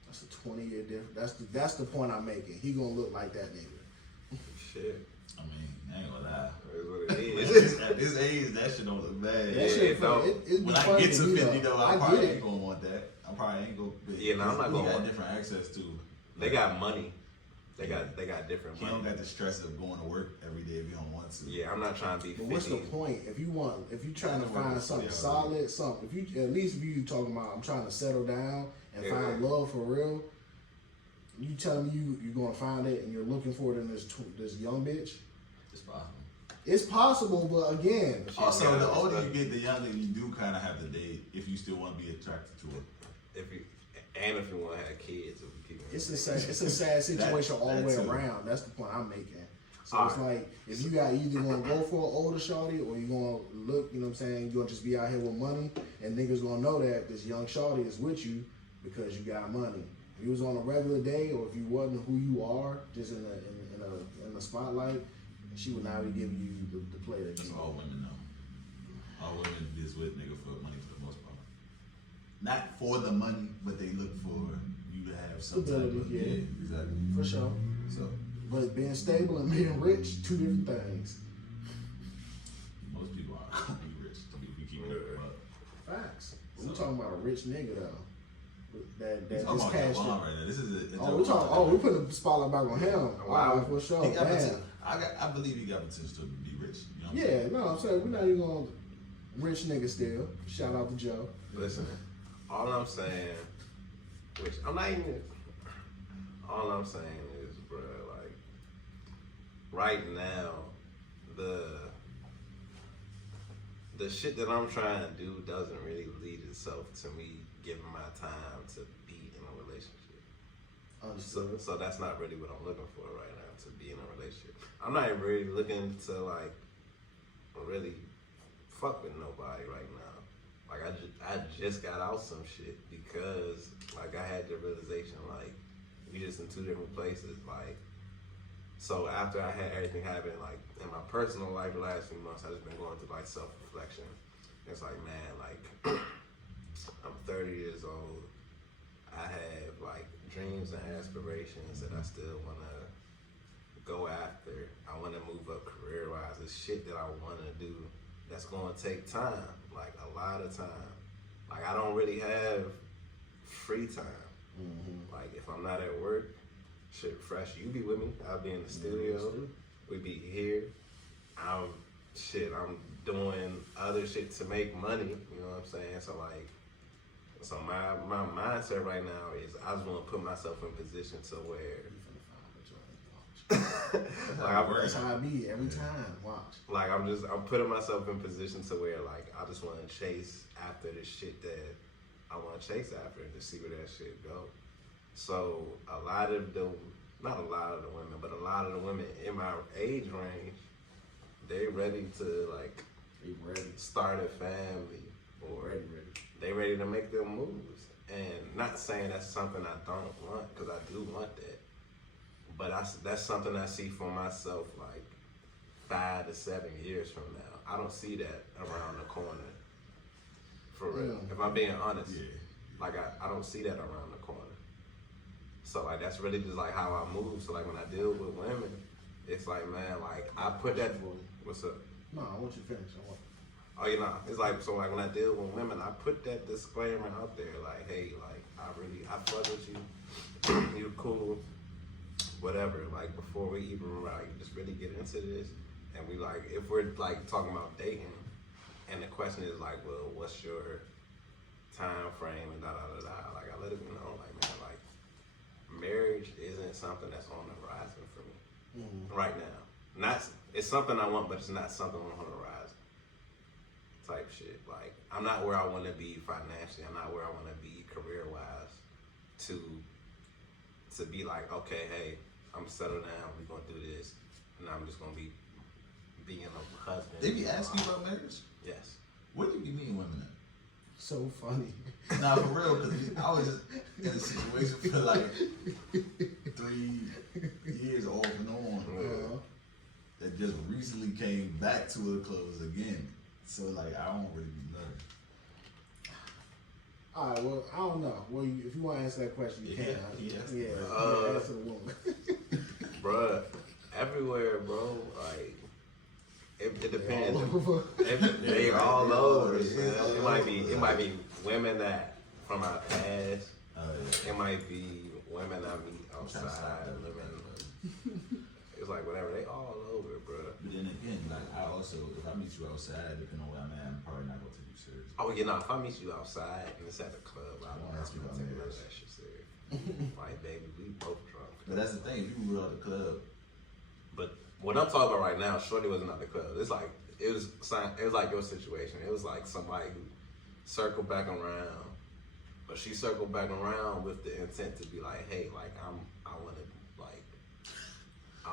That's a 20-year difference. That's the point I'm making. He gonna look like that nigga. Shit. I mean, I ain't gonna lie. That's what it is. At this age, that shit don't look bad. That shit it don't. funny. It'd be When I funny get to me, 50 though, I I probably get ain't it. gonna want that. I probably ain't gonna. Yeah, no, I'm not he gonna got want- different access to. They got money. They got different He money. don't got the stress of going to work every day if he don't want to. Yeah, I'm not trying to be 50. But what's the point? If you trying to find something solid, something. At least if you talking about I'm trying to settle down and Yeah. find love for real. You tell me you're gonna find it and you're looking for it in this young bitch. It's possible. It's possible, but again, Also, the older you get, the younger you do kind of have to date if you still want to be attracted to it. If you want to have kids, if you keep it's a sad situation all the way that too. around. That's the point I'm making. So it's like if you got either gonna go for an older shorty or you gonna look, you know what I'm saying, you gonna just be out here with money and niggas gonna know that this young shorty is with you because you got money. If you was on a regular day or if you wasn't who you are, just in the spotlight, she would not be giving you the play that That's you all women know. All women is with nigga for money for the most part. Not for the money, but they look for you to have some type Stability, of yeah. exactly. for sure. So But being stable and being rich, two different things. most people aren't gonna be rich. We keep it up. Facts. So- We're talking about a rich nigga though. That He's is talking about cash. Javon right now. This is a We're putting the spotlight back on him. Wow, for sure. He got Damn. potential. I believe he got potential to be rich. You know what I'm Yeah, saying? no, I'm saying we're not even gonna rich nigga still. Shout out to Joe. Listen, all I'm saying, which I'm not even. All I'm saying is, bro, like, right now, the shit that I'm trying to do doesn't really lead itself to me giving my time to be in a relationship. So that's not really what I'm looking for right now, to be in a relationship. I'm not even really looking to, like, really fuck with nobody right now. Like, I just got out some shit because, like, I had the realization, like, we just in two different places, like, so after I had everything happen, like, in my personal life the last few months, I just been going through, like, self-reflection. It's like, man, like, I'm 30 years old. I have, like, dreams and aspirations that I still want to go after. I want to move up career-wise. It's shit that I want to do that's going to take time, like, a lot of time. Like, I don't really have free time. Like, if I'm not at work, shit, Fresh, you be with me. I'll be in the studio. We be here. I'm doing other shit to make money. You know what I'm saying? So, like, so my mindset right now is I just want to put myself in position to where, That's how I be every time. Watch. like, I'm putting myself in position to where, like, I just want to chase after the shit that I want to chase after and to see where that shit go. So not a lot of the women, but a lot of the women in my age range, they ready to, like, Be ready. start a family, or Ready. they ready to make their moves. And not saying that's something I don't want, because I do want that. But that's something I see for myself like 5 to 7 years from now. I don't see that around the corner. For real. Yeah. If I'm being honest. Yeah. Like I don't see that around the corner. So like that's really just like how I move. So like when I deal with women, it's like, man, like I put that. What's up? No, I want you to finish. I want. Oh, you know, it's like, so like when I deal with women, I put that disclaimer out there, like, hey, like I fuck with you, you cool, whatever. Like before we even like just really get into this, and we like if we're like talking about dating, and the question is like, well, what's your time frame and da da da da. Like I let it know, like man, like marriage isn't something that's on the horizon for me right now. Not it's something I want, but it's not something on the horizon. Type shit. Like I'm not where I want to be financially. I'm not where I want to be career wise. To be like, okay, hey, I'm settled down. We're gonna do this, and I'm just gonna be being a husband. They be asking you about marriage? Yes. What do you be meeting women at? So funny. Nah, for real, because I was just in a situation for like 3 years off and on that just recently came back to the clubs again. So like I don't really be nothing. All right. Well, I don't know. Well, if you want to answer that question, you Yeah, can. yeah. Yeah. Answer the woman. Bruh, everywhere, bro. Like, it depends. All over. They all over. It is Man. all It might be women that from our past. Yeah. It might be women I meet outside living. It's like whatever. They all over, bro. But then again, like I also, if I meet you outside, depending on where I'm at, I'm probably not gonna take you serious. Oh, you know, if I meet you outside and it's at the club, I don't Ask ask you you about to take marriage. that shit serious. Like, baby, we both drunk. But that's the thing, if you were at the club, But what I'm talking about right now, Shorty wasn't at the club. It's like it was like your situation. It was like somebody who circled back around, but she circled back around with the intent to be like, hey, like I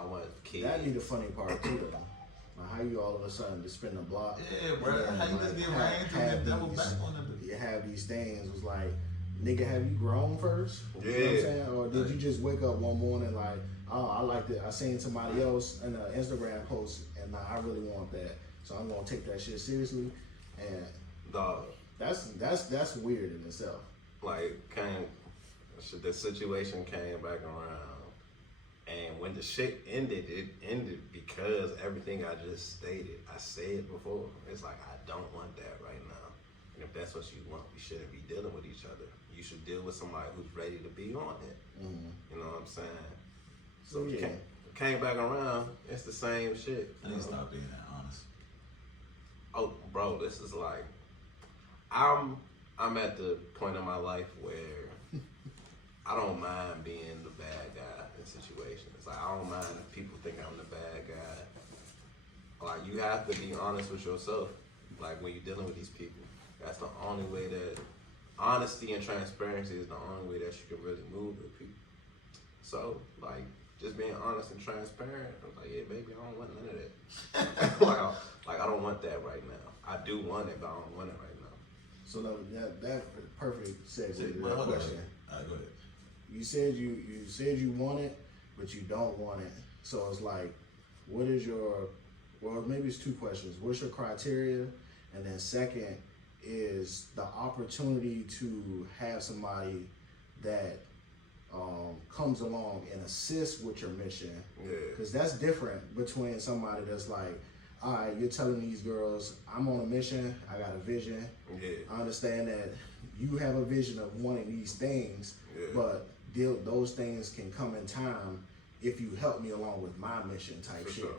want kids. That'd be the funny part too, though. Like how you all of a sudden just spin the block. yeah, bro, and how you just get right into it, double back on them? You have these things. Was like, nigga, have you grown first? You know what I'm Yeah. saying? Or did you just wake up one morning like, oh, I liked it. I seen somebody else in an Instagram post, and I really want that, so I'm gonna take that shit seriously. And Dog, that's weird in itself. like the situation came back around, and when the shit ended, it ended because everything I just stated. I said before, it's like I don't want that right now. And if that's what you want, we shouldn't be dealing with each other. You should deal with somebody who's ready to be on it. You know what I'm saying? So Yeah. came back around, it's the same shit. I need to stop being that honest. Oh, bro, this is like, I'm at the point in my life where I don't mind being the bad guy in situations. Like I don't mind if people think I'm the bad guy. Like you have to be honest with yourself. Like when you're dealing with these people, that's the only way that honesty and transparency is the only way that you can really move with people. So like just being honest and transparent, I'm like, yeah, baby, I don't want none of that. like I don't want that right now. I do want it, but I don't want it right now. So that perfect segue to Well, that hold on. question. All right, go ahead. You said you want it, but you don't want it. So it's like, what is your? Well, maybe it's two questions. What's your criteria? And then second is the opportunity to have somebody that comes along and assists with your mission. Yeah. Because that's different between somebody that's like, all right, you're telling these girls, I'm on a mission, I got a vision. Yeah. I understand that you have a vision of wanting these things, Yeah. but those things can come in time if you help me along with my mission type For shit. sure.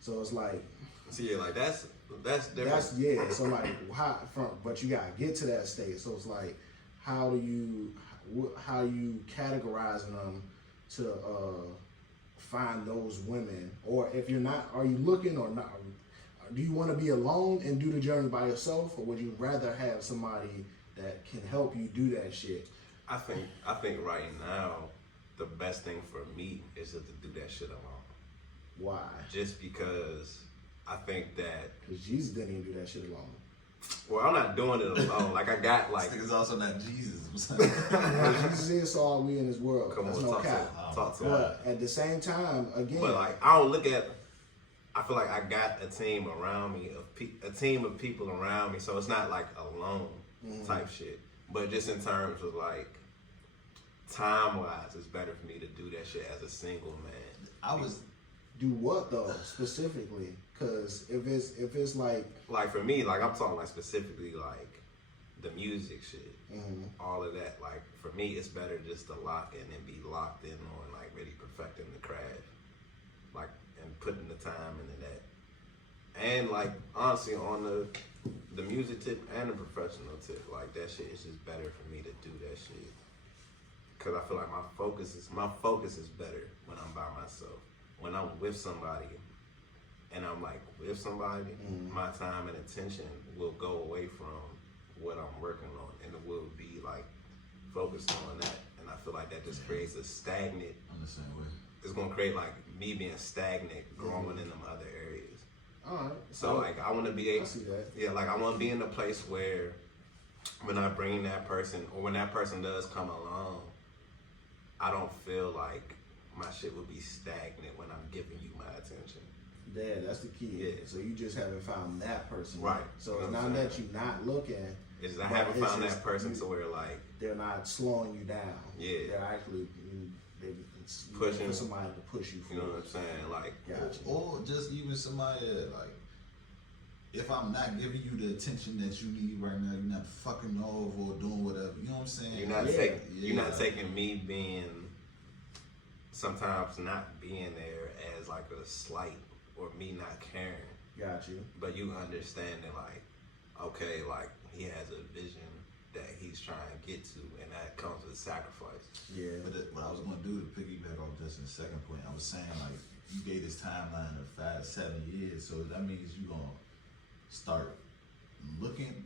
So it's like, See, yeah, like that's different. that's, yeah, so like, but you gotta get to that state. So it's like, how you categorizing them to find those women? Or if you're not, are you looking or not? Do you want to be alone and do the journey by yourself, or would you rather have somebody that can help you do that shit? I think right now the best thing for me is just to do that shit alone. Why? Just because I think that Because Jesus didn't even do that shit alone. well, I'm not doing it alone. Like I got like This nigga's also not Jesus. Jesus is all we in this world. Come That's on, no talk cap. Oh talk to them. But at the same time, again, But like, I don't look at. I feel like I got a team around me a team of people around me, so it's not like alone type shit. But just in terms of like time wise, it's better for me to do that shit as a single man. I was do what though specifically? Because if it's like for me, like I'm talking like specifically like the music shit, all of that. Like for me, it's better just to lock in and be locked in on like really perfecting the craft, like and putting the time into that. And like honestly, on the music tip and the professional tip, like that shit is just better for me to do that shit. Cause I feel like my focus is better when I'm by myself. When I'm with somebody, and I'm like with somebody, my time and attention will go away from what I'm working on, and it will be like focused on that. And I feel like that just creates a stagnant. I'm the same way. It's gonna create like me being stagnant, growing in them other areas. all right. So like I want to be I able, see that. yeah, like I want to be in a place where when I bring that person, or when that person does come along, I don't feel like my shit would be stagnant when I'm giving you my attention. Yeah, that's the key. Yeah. So you just haven't found that person. Right. So You it's know not what I'm that you're not looking. It's just I But haven't it's found just that person you- to where like, They're not slowing you down. Yeah. They're actually it's Pushing. for somebody to push you you know forward. what I'm saying? Like, Gotcha. Or just even somebody that, like, if I'm not giving you the attention that you need right now, you're not fucking off or doing whatever. You know what I'm saying? you're not Yeah. taking you're not taking me being sometimes not being there as like a slight or me not caring. Got you. But you understanding like, okay, like he has a vision that he's trying to get to, and that comes with sacrifice. Yeah. But what I was going to do to piggyback off Justin's second point, I was saying, like, you gave this timeline of 5 to 7 years, so that means you're going to start looking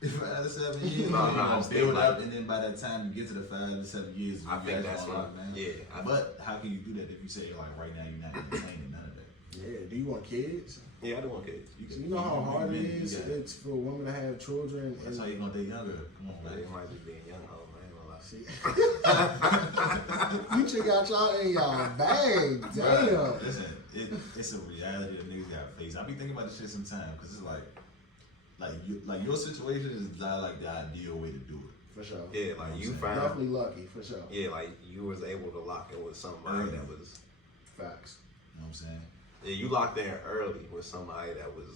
5 to 7 years. No, you're no, going I'm to build thinking up, like- and then by that time you get to the 5 to 7 years, I you think guys that's gonna what lock down. yeah. But how can you do that if you say, like, right now you're not entertaining none of that? Yeah. Do you want kids? Yeah, I do want kids. So you know how hard it is You got- it's for women to have children. That's how you're going to date younger. Come on, Like, man. it might just be a young old man. Like, See, you check out y'all in y'all bag. Damn. Bruh, listen, it's a reality that niggas got to face. I be thinking about this shit sometimes because it's like your situation is not like the ideal way to do it. For sure. yeah, like you found. Definitely lucky, for sure. Yeah, like you was able to lock in with somebody that was. Facts. You know what I'm saying? Yeah, you locked in early with somebody that was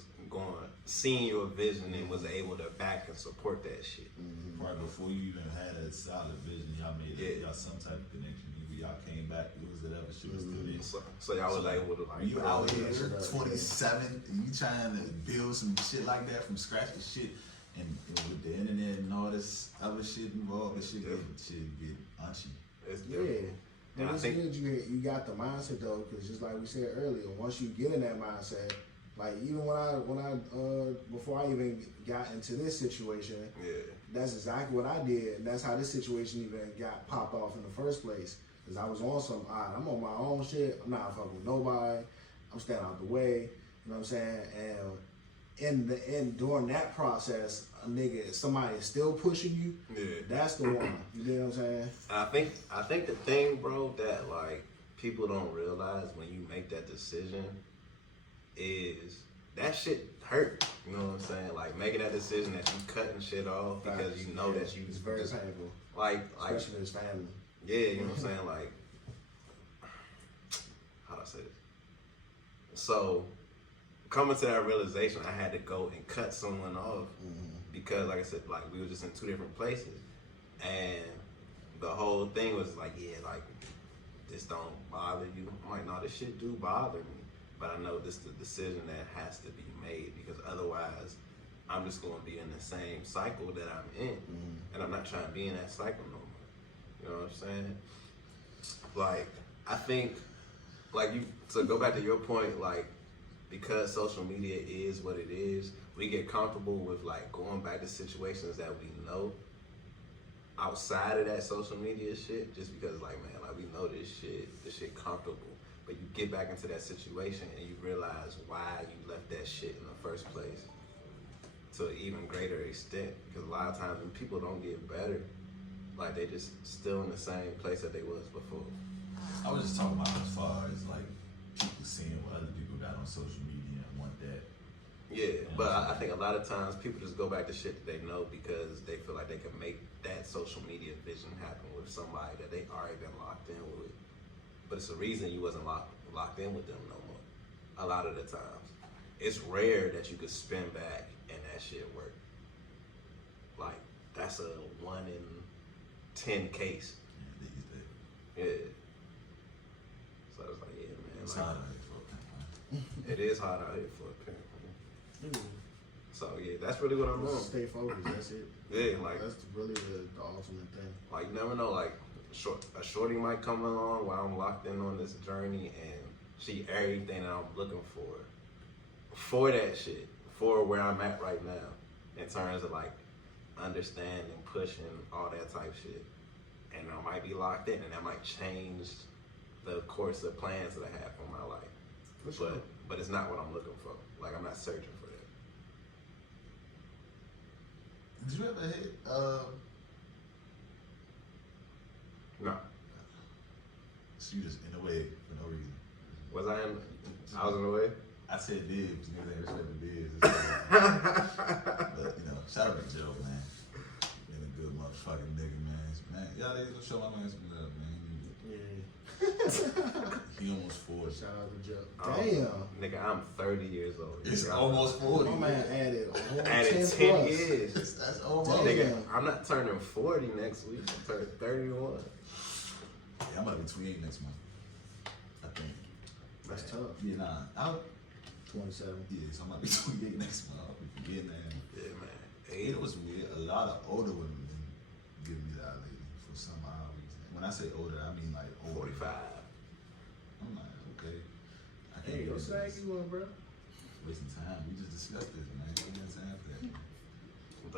seeing your vision and was able to back and support that shit. Probably before you even had a solid vision, y'all made Yeah. y'all some type of connection. Y'all came back, it was whatever shit was still there. So y'all was able to like. You out here, Yeah, shit up, 27, and you trying to build some shit like that from scratch and shit, and with the internet and all this other shit involved, this shit get unchy. It's Yeah. different. But And I it's think good you got the mindset though, because just like we said earlier, once you get in that mindset, like even when I before I even got into this situation, yeah. that's exactly what I did, and that's how this situation even got popped off in the first place. Cause I was on some, I'm on my own shit. I'm not fucking with nobody. I'm staying out the way. You know what I'm saying? And during that process, somebody is still pushing you. Yeah. That's the one. You know what I'm saying? And I think the thing, bro, that like people don't realize when you make that decision is that shit hurt. You know what I'm saying? Like making that decision that you cutting shit off because you know that you It's very painful, like especially his family. yeah, you know what I'm saying? Like how do I say this? So coming to that realization, I had to go and cut someone off because, like I said, like we were just in two different places, and the whole thing was like, yeah, like this don't bother you. I'm like, no, this shit do bother me, but I know this is the decision that has to be made because otherwise, I'm just going to be in the same cycle that I'm in, and I'm not trying to be in that cycle no more. You know what I'm saying? Like, I think, like you, to go back to your point, like, because social media is what it is, we get comfortable with like going back to situations that we know outside of that social media shit, just because like, man, like we know this shit comfortable. But you get back into that situation and you realize why you left that shit in the first place to an even greater extent. Because a lot of times when people don't get better, like they just still in the same place that they was before. I was just talking about as far as like people seeing what other people got on social media and want that. Yeah, but I think a lot of times people just go back to shit that they know because they feel like they can make that social media vision happen with somebody that they already been locked in with. But it's the reason you wasn't locked in with them no more. A lot of the times, it's rare that you could spin back and that shit work. Like that's a 1 in 10 case. Yeah, these days. Yeah. So it's like, yeah, man. It's like, hard out here for a pimp, man. it is hard out here for a pimp. Man. Mm. So yeah, that's really what I'm Just doing. stay focused. That's it. Yeah, like That's really the ultimate thing. Like you never know, like a shorty might come along while I'm locked in on this journey and she everything that I'm looking for that shit, for where I'm at right now, in terms of like understanding, pushing, all that type shit. And I might be locked in and that might change the course of plans that I have for my life. For sure. But it's not what I'm looking for. Like I'm not searching for that. Did you ever hit No. so you just in a way for no reason? Was I in I was in the way? I said dibs, niggas ain't respecting dibs. But you know, shout out to Joe, man. Being a good motherfucking nigga, man. Man, y'all niggas gonna show my man some love, man. Yeah. He almost 40. Shout out to Joe. Oh, Damn. Nigga, I'm 30 years old. It's Nigga, almost 40. My man added a whole added 10 10 plus. years. That's almost. Damn. Nigga, I'm not turning 40 next week. I'm turning 31. Yeah, I'm about to be 28 next month. I think. That's tough. Yeah, nah. I'm, 27. yeah, so I'm about to be 28 next month. I'll be forgetting that. Yeah, man. It was weird. A lot of older women been giving me that lately for some odd reason. When I say older, I mean like older. 45. I'm like, okay. I can't Hey, do go this. snag you one, bro. Wasting time. We just discussed this, man. We ain't got time for that.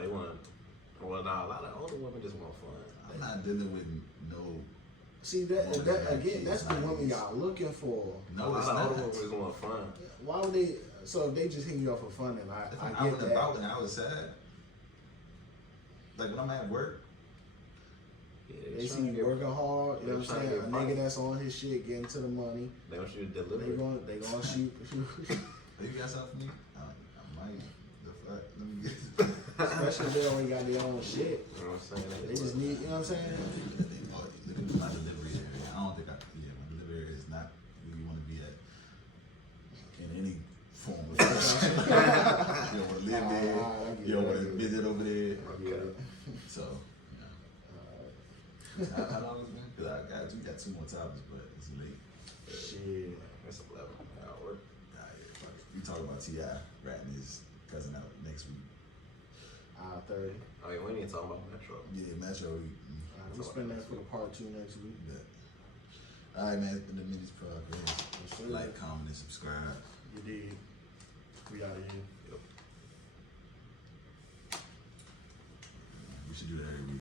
They want, well, nah, a lot of older women just want fun. I'm not dealing with no. See that again? That's the woman y'all looking for. A No, lot it's of not. older women just want fun. Why would they? So if they just hit you up for fun, and If I I'm get out and that. about and outside, like when I'm at work, Yeah, They see you working hard. You know what I'm saying? A nigga that's on his shit, getting to the money. They want you to They deliver. gonna shoot. if you got something for me, I might. The fuck? Let me get. Especially if they already got their own shit. You know what I'm saying? They just need. You know what I'm saying? Look at my delivery area. I don't think my delivery area is not where you want to be at in any form of fashion. You don't want to live there. You don't want to visit over there. Okay. So, how long has it been? Because we got 2 more topics, but it's late. Shit. It's 11 hours. Nah, yeah, fuck it. We talk about T.I. ratting his cousin out next week. 30. Oh, yeah, we ain't talking about Metro. Yeah, Metro. We spend that for the part 2 next week. Yeah. All right, man. It's been the Minutes Podcast. Sure. Like, comment, and subscribe. You did. We out of here. Yep. We should do that every week.